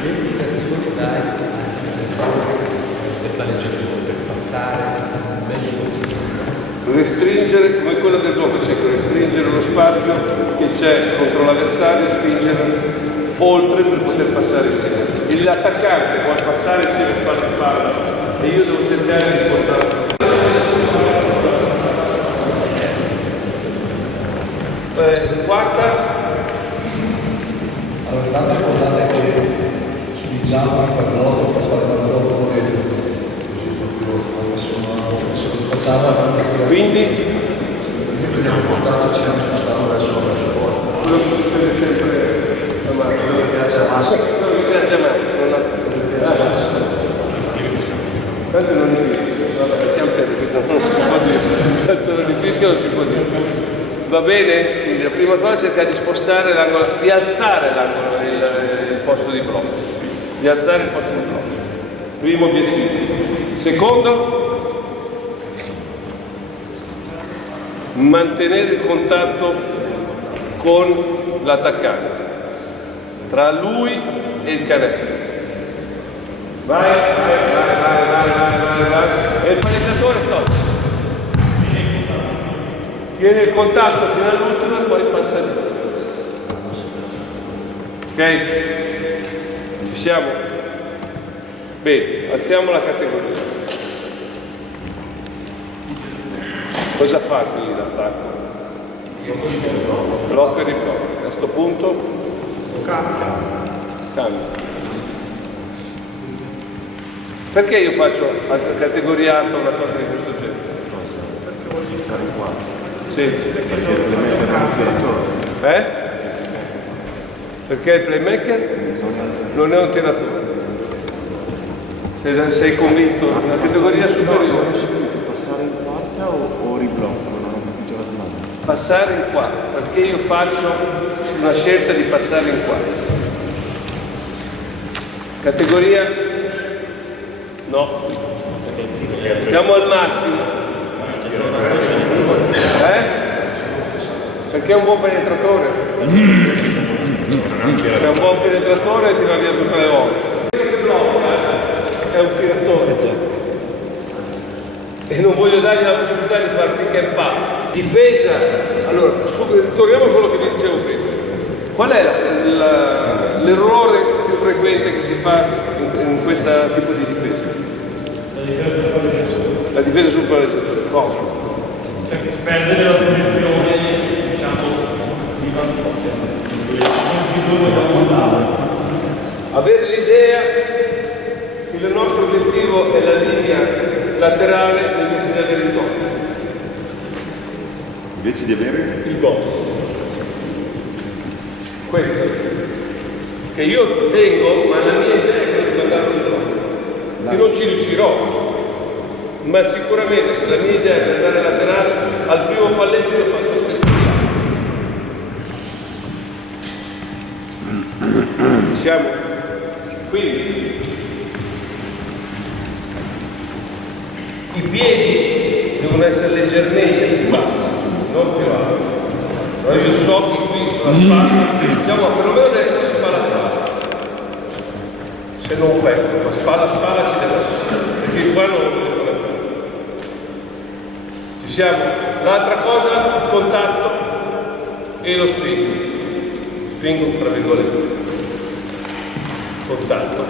Che indicazioni dai del palleggiatore per passare meglio possibile? Restringere, come quello del blocco cieco, restringere lo spazio che c'è contro l'avversario, spingere oltre per poter passare insieme. L'attaccante vuole passare insieme spalla a spalla e io devo cercare di spostare. Quarta. Allora, intanto ricordate che sull'Islamo fa il blocco, poi fa il blocco volete, così proprio facciamo. Quindi? Abbiamo portato, ci siamo spostato verso fuori. Quello che succede sempre a Marco. Quello che piace a Massimo. Quello che piace a Marco. Tanto non è qui. Vabbè, siamo per questo non si può dire. Tanto non fischio non si può dire. Va bene? Quindi la prima cosa è cercare di spostare l'angolo, di alzare l'angolo, il posto di blocco. Di alzare il posto di blocco. Primo obiettivo. Secondo, mantenere il contatto con l'attaccante, tra lui e il canestro. Vai. E il palleggiatore stop. Tiene il contatto fino all'ultimo e poi passa lì. Ok? Ci siamo? Bene, alziamo la categoria. Cosa fa qui l'attacco? Blocco e ricordo. A questo punto cambia. Perché io faccio categoriato una cosa di questo genere? Perché vuoi fissare in quattro? Sì. Perché il playmaker è un tiratore. Perché il playmaker non è un tiratore. Sei convinto? Una categoria superiore. Passare in quarta o riblocco? Non ho capito la domanda. Passare in quarta, perché io faccio una scelta di passare in quarta. Categoria? No. Siamo al massimo. Perché è un buon penetratore. Se è un buon penetratore ti va via tutte le volte. Che blocca è un tiratore. E non voglio dargli la possibilità di fare pick and pop. Difesa. Allora, torniamo a quello che vi dicevo prima. Qual è l'errore più frequente che si fa in questo tipo di difesa? La difesa sul palleggiatore. Cosa? Cioè perdere la posizione, diciamo, di vantaggio. Avere l'idea che il nostro obiettivo è la linea laterale invece di avere il gol. Invece di avere? Il gol. Questa, che io tengo, ma la mia idea è quella di mandarlo sul tronco, che non ci riuscirò. Ma sicuramente se la mia idea è andare laterale, al primo palleggio io faccio questo piano. Siamo? Quindi i piedi devono essere leggermente più bassi, non più alti. No, io so che qui sulla spalla, diciamo perlomeno deve essere spalla a spalla. Se non petto, ma spalla a spalla ci deve essere, perché qua non lo voglio fare. Ci siamo. L'altra cosa, il contatto e lo spingo. Spingo tra virgolette. Contatto.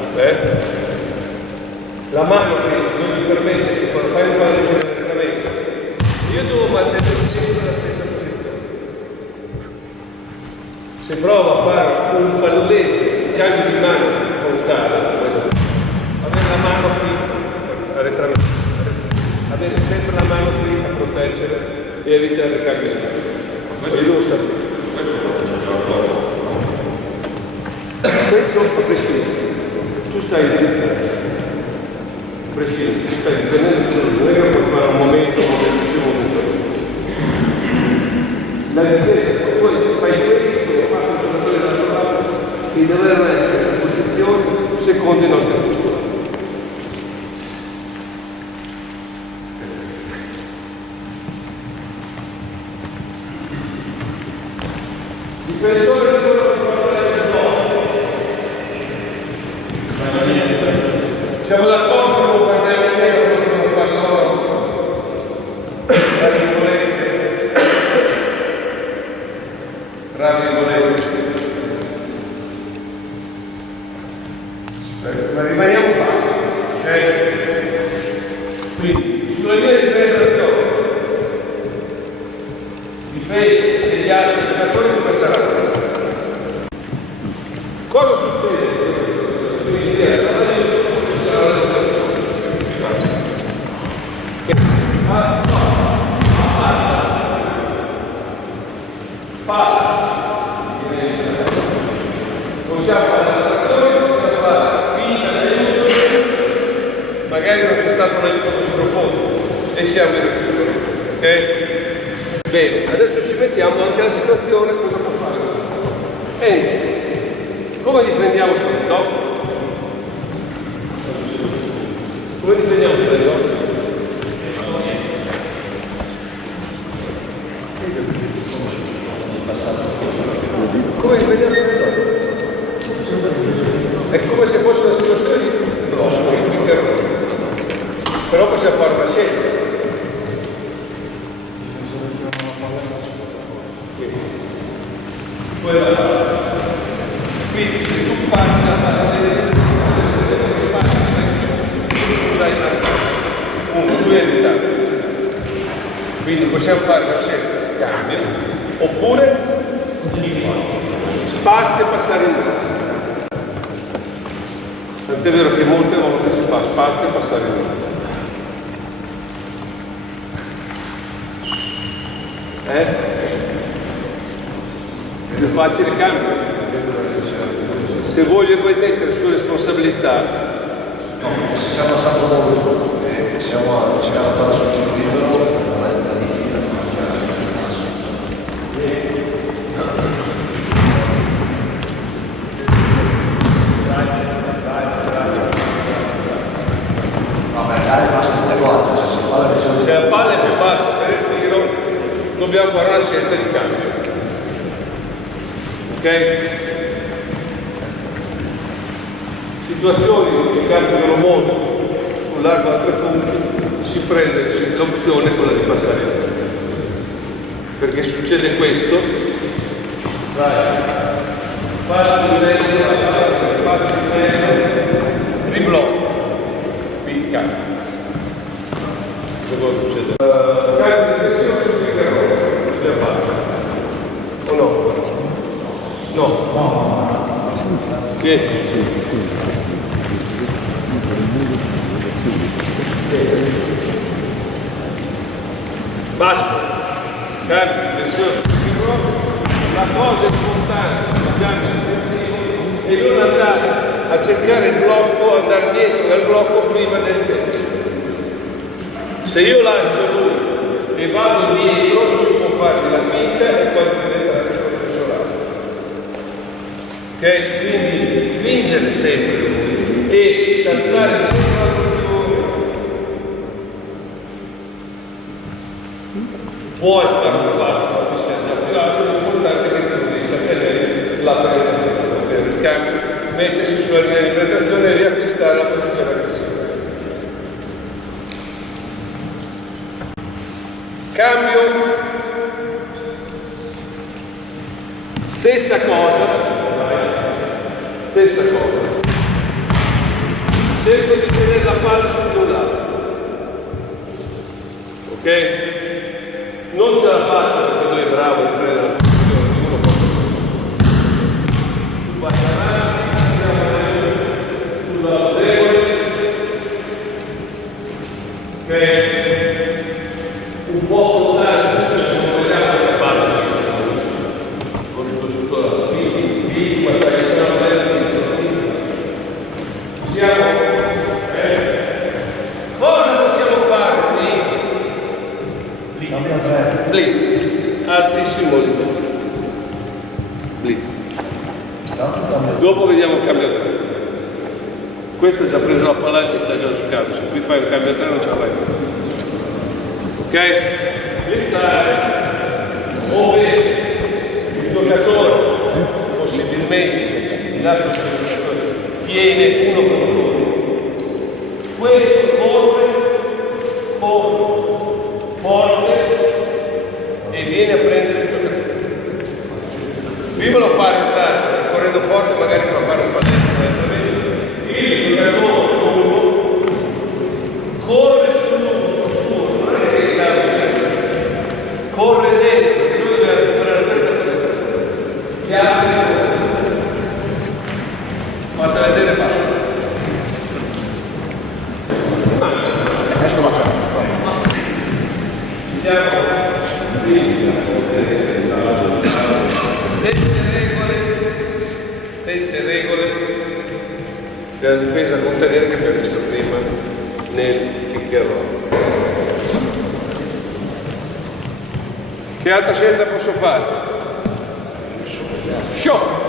La mano che non mi permette, se fai un palleggio direttamente, io devo mantenere sempre la stessa posizione. Se provo a fare un palleggio, un cambio di mano frontale, avere la mano qui, arretramento, avere sempre la mano qui a proteggere e evitare il cambio di mano. Questo devo sapere. Questo a prescindere. Tu stai utilizzando. Prescindere, tu stai tenendo sulla non è che puoi fare un momento come dicevo la difesa, poi fai questo, fai un giocatore da trovare, che devono essere in posizione secondo i nostri postulati. Difensore di quello che porta la siamo d'accordo, non guardiamo in meno quello che devono fare loro. Tra virgolette. Ma rimaniamo bassi, ok? Quindi, sulla linea di penetrazione, difesa degli altri giocatori come sarà? Cosa succede? Quindi, possiamo fare l'azione, possiamo fare finita dell'aiuto, magari non c'è stato un aiuto così profondo e siamo in recupero, ok? Bene, adesso ci mettiamo anche la situazione, cosa può fare? Come difendiamo sul top? Come difendiamo sul top? Come difendiamo sul top? È come se fosse una situazione di grosso, però possiamo fare una scelta. Quindi se tu passi la fase quindi possiamo fare una scelta, cambia, oppure spazio e passare in basso. Tant'è vero che molte volte si fa spazio e passare in basso. È più facile cambio. Se voglio poi mettere su responsabilità. No, se siamo a San Paolo, siamo la palla sul tiro libero, non è da difesa. Se la palla è più bassa per il tiro, dobbiamo fare una scelta di cambio. Ok? Situazioni che cambiano molto sul largo a 3 punti, si prende l'opzione quella di passare in mezzo. Perché succede questo, passi in mezzo, riblocco, picca. Cosa succede? Cambio di direzione sul pick and roll, l'abbiamo fatto. O no? No. Che? Basso. Cambio di direzione sul pick and roll. La cosa importante sul piano e non andare a cercare il blocco, andare dietro dal blocco prima del tempo. Se io lascio lui e vado dietro, lui può fargli la finta e poi diventa la risorsa solare. Ok? Quindi spingere sempre lui e saltare dietro all'ultimo momento. Puoi fare un passo ma ti sei arrivato, l'importante è che tu riesca a tenere la penetrazione, per il cambio, mettersi sulla linea di penetrazione e riacquistare la posizione aggressiva. Cambio, stessa cosa, cerco di tenere la palla su di un lato, ok? Non ce la faccio perché lui è bravo di prendere la posizione, uno può tu vai avanti, sulla regole, ok? Un po' lontano, non vediamo questa faccia con il prosciutto da qui, ma stai siamo cosa possiamo fare qui? Blitz, altissimo livello. Blitz. Dopo vediamo il cambio 3. Questo ha già preso la palla e sta già giocando, se qui fai il cambio 3 non ce la fai. Ok? Blitzare ove il giocatore possibilmente ti lascia il giocatore tiene uno controllo. Questo corre forte e viene a prendere il giocatore. Prima lo fa entrare, correndo forte magari fa fare un palletto. Il giocatore corre sul suo, non è che corre dentro, lui deve recuperare questa posizione. Gli altri fate vedere basta. Diciamo stesse regole per la difesa contenere che abbiamo visto prima nel pick and roll. Che altra scelta posso fare? Show!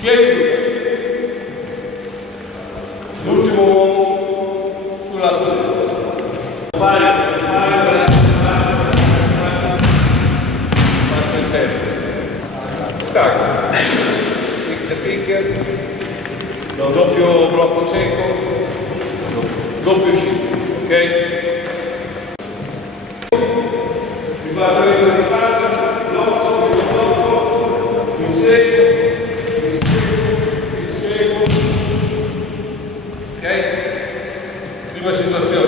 Chiedi l'ultimo uomo sulla passa il terzo stacca pick doppio blocco cieco doppio shift, ok? Mi va a prendere di palla blocco mi seguo. Prima situazione,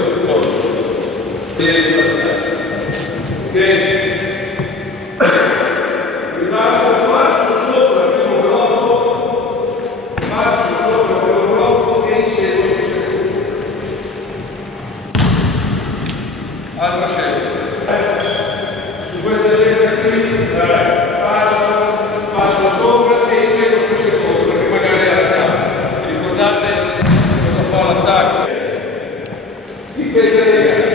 deve passare. Ok? Rimango, passo sopra il primo blocco e inseguo sul secondo. Altra scelta. Su questa scelta qui, passo sopra e inseguo sul secondo, perché magari è alzato. Ricordate cosa fa l'attacco? Difesa legale.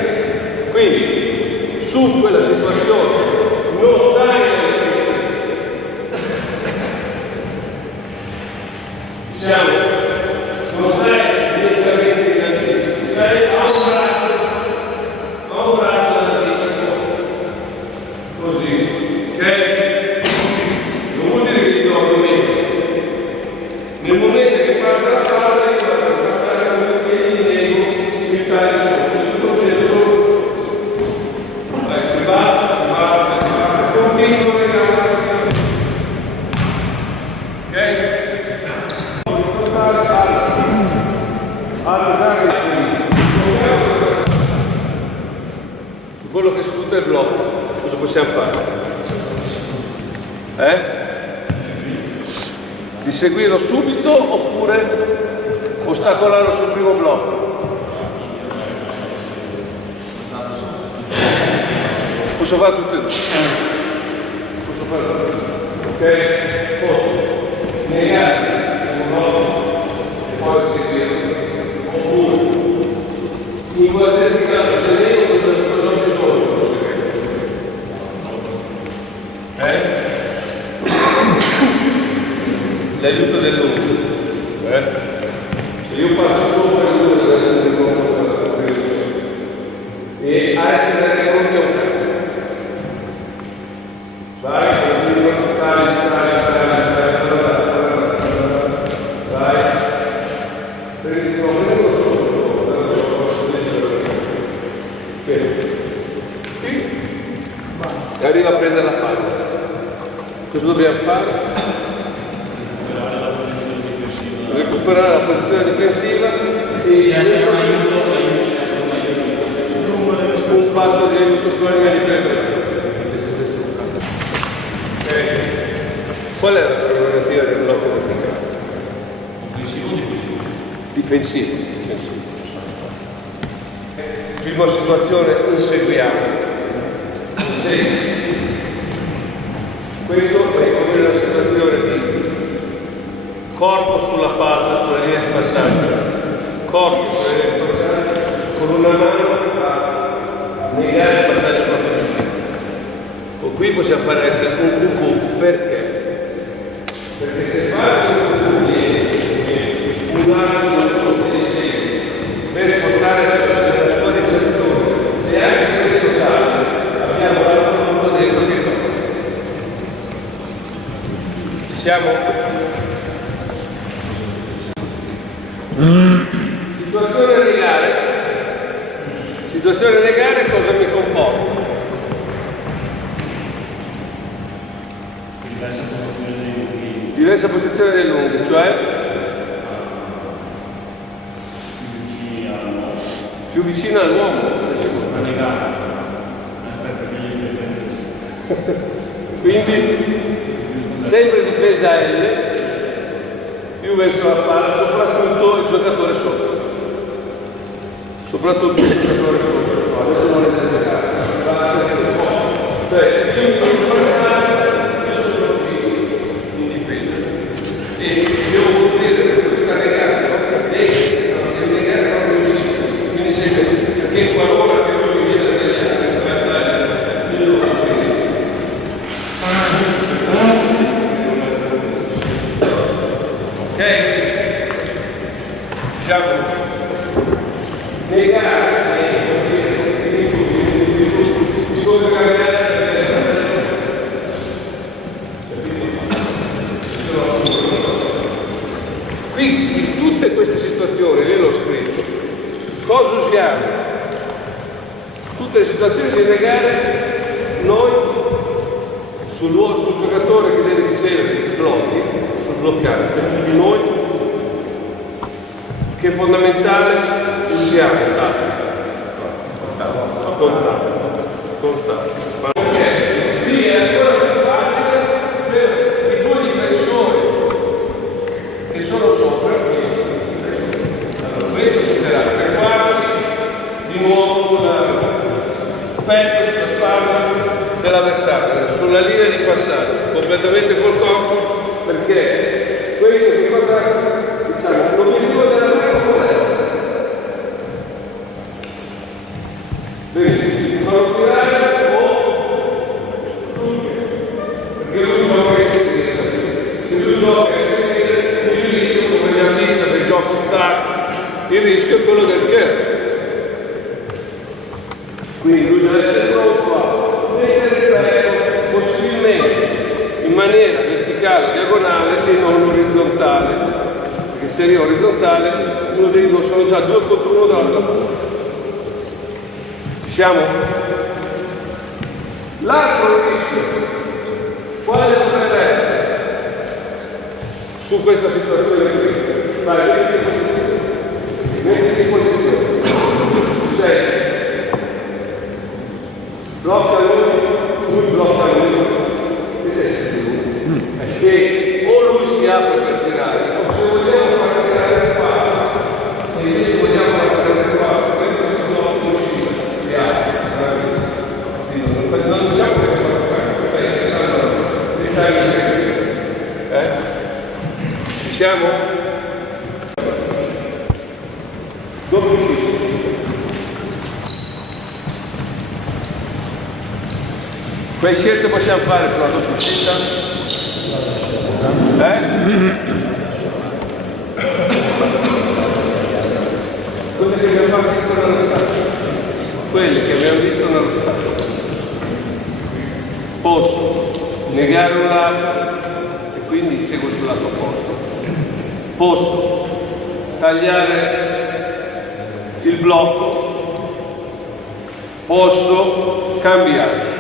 Quindi su quella situazione non sai diciamo non stai direttamente in anticipo, stai a un braccio d'anticipo così, ok? Non vuol dire che ti trovi meno nel momento che parte la palla io vado a trattare con i piedi nego il taglio sotto, non c'è solo continuo le gambe su quello che sfrutta il blocco, cosa possiamo fare? Di seguirlo subito oppure ostacolarlo sul primo blocco? Posso fare tutte e due. Posso fare tutte e due. Ok? Posso negare un no e poi seguire. Oppure, in qualsiasi caso, se nego cosa ho bisogno, posso seguire. L'aiuto dell'uomo. Se io passo sopra il uno deve essere confortato e a essere pronti a un cambio. Vai, continua, vai. Prendi il problema e arriva a prendere la palla. Cosa dobbiamo fare? Recuperare la posizione difensiva e un passo di aiuto sulla linea di prendere. Qual è la prerogativa del blocco verticale? Offensivo o difensivo? Difensivo. Prima situazione, inseguiamo. Questo è come la situazione di corpo sulla palla, sulla linea di passaggio, corpo sulla linea di passaggio, con una mano a negare il passaggio proprio di uscita. Qui possiamo fare anche un cucù, perché? Perché se fare un cucù un attimo solo per spostare la sua ricezione, se anche questo caso abbiamo fatto dentro che cosa? Ci siamo? Situazione a negare cosa mi comporta? Diversa posizione dei lunghi, cioè più vicino all'uomo. A negare. Quindi sempre difesa L, più verso la palla, soprattutto il giocatore sopra. Soprattutto il giocatore sopra. Adesso non è necessario. Io mi io sono qui in difesa. E devo coprire che questa regata devo negare proprio uscita. Quindi perché qualora che non mi viene da tagliare, io devo coprire. Ok? Diciamo negare qui in tutte queste situazioni, io l'ho scritto, cosa usiamo? Tutte le situazioni di negare noi sul giocatore che deve ricevere i blocchi, sul bloccante, noi che è fondamentale usiamo contatto. Lì è ancora più facile per i due difensori che sono sopra. Allora questo succederà per quasi di nuovo sulla petto, sulla spalla dell'avversario, sulla linea di passaggio, completamente col corpo, perché questo che cosa diciamo, l'obiettivo della mano qual è? Farlo tirare o perché lui gioca a seguire. Se lui gioca a seguire, il rischio, come abbiamo visto nei giochi start, il rischio è quello del curve. Quindi lui deve essere pronto a mettere il pezzo possibilmente in maniera verticale, diagonale e non orizzontale. Perché se è orizzontale, uno dei due sono già 2 contro 1 dall'altra parte. Siamo? L'altro rischio, quale potrebbe essere su questa situazione qui? Vai, mettiti in posizione. Tu sei. Blocca lui blocca lui. Che sei? Che o lui si apre per tirare, o se vogliamo far tirare qua, e invece vogliamo far tirare qua, questo non uscire. Non doppio giro. Quelle scelte possiamo fare sulla doppia uscita? Quelle che abbiamo visto nello stato. Quelle che abbiamo visto nello stato. Posso negare un lato e quindi seguo sul lato opposto. Posso tagliare il blocco, posso cambiare.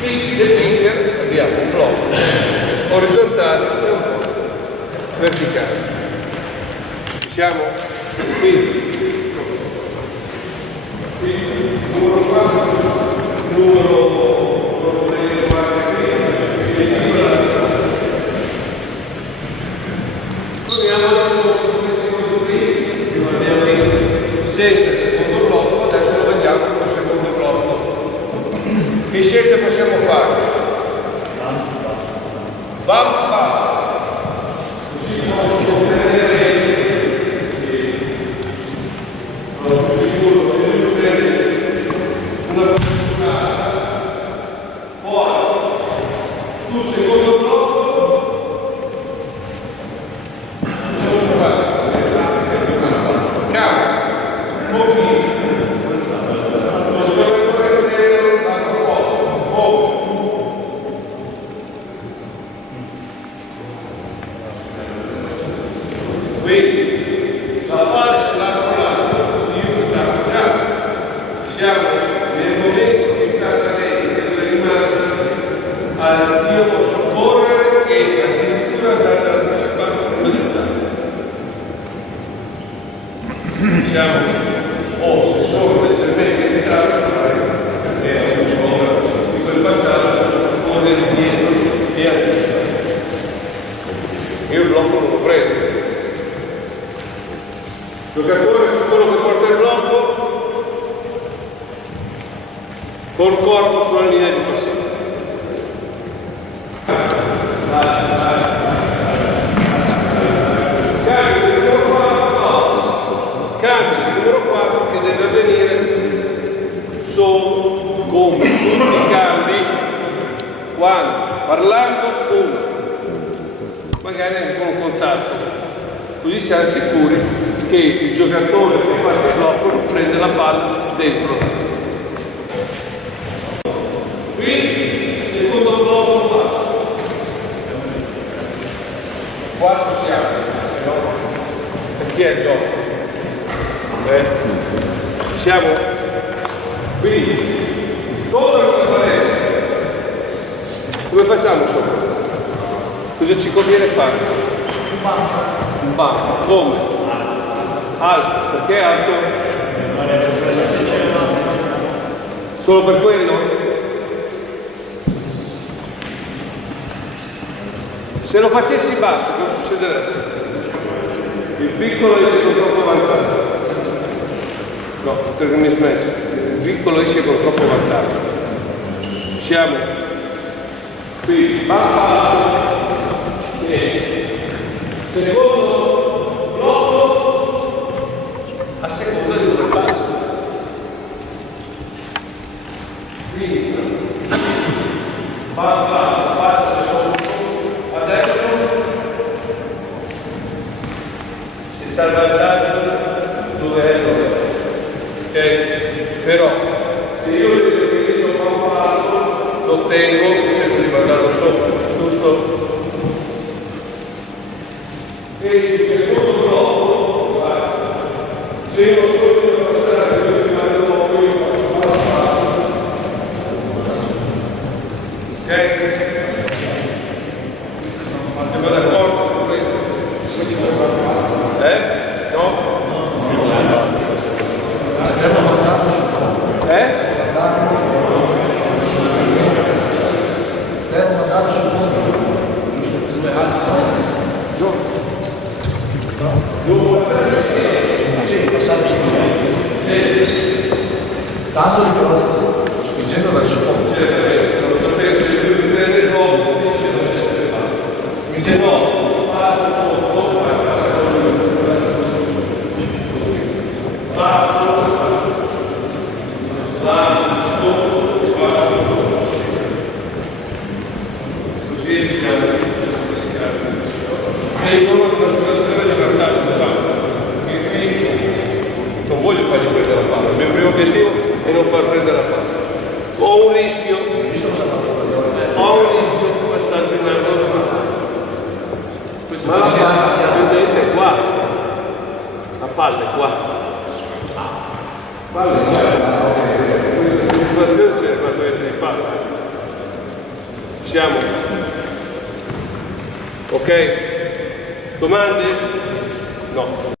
Quindi del finger abbiamo un blocco orizzontale e un blocco verticale. Ci siamo? Quindi numero 4, numero 3, 4, torniamo al secondo primo, che non abbiamo visto senza il secondo blocco, adesso lo vediamo con il secondo blocco. Che scelte possiamo fare? Bump pass. Così posso ottenere sono sicuro che devo prendere una postura poi sul secondo blocco posso fare cambio un pochino lo scorrettore esterno al proposto quindi la palla sull'altro lato io sta appoggiando siamo nel momento che sta salendo dove rimane io posso correre e addirittura andare ad anticipare siamo se sono leggermente in caso perché non so di quel passaggio posso correre dietro e anticipare io il blocco non lo prendo. Il giocatore su quello che porta il blocco col corpo sulla linea di passaggio. Cambio di numero 4, cambio di numero 4 che deve avvenire solo come tutti i cambi quando parlando uno, magari anche con un contatto, così siamo sicuri che il giocatore che fa il blocco prende la palla dentro. Qui secondo blocco passo. 4 siamo, per chi è il gioco? Siamo qui sopra la parete. Come facciamo sopra? Cosa ci conviene fare? Un banco. Come? Alto, perché alto? Solo per quello? Se lo facessi basso, cosa succederebbe? Il piccolo esce con troppo vantaggio. No, perché mi smetto. Il piccolo esce con troppo vantaggio. Siamo qui, secondo blocco a seconda di dove passa. Quindi passa sotto, adesso se c'è il vantaggio dove è ok? Però se io vedo che io gioco un pallo lo tengo e cerco di mandarlo sopra, giusto? E sul secondo blocco se io non so come passare io prima del blocco io faccio passo ok? Siamo d'accordo su questo? No? Devo andare sul fondo, giusto? Due alti sì, passare tanto di però spingendo verso il fondo. Non sapevo se lui prende il blocco, mi dice no, passa sotto, passa palle qua. Palle c'è qua di palle. Siamo. Ok? Domande? No.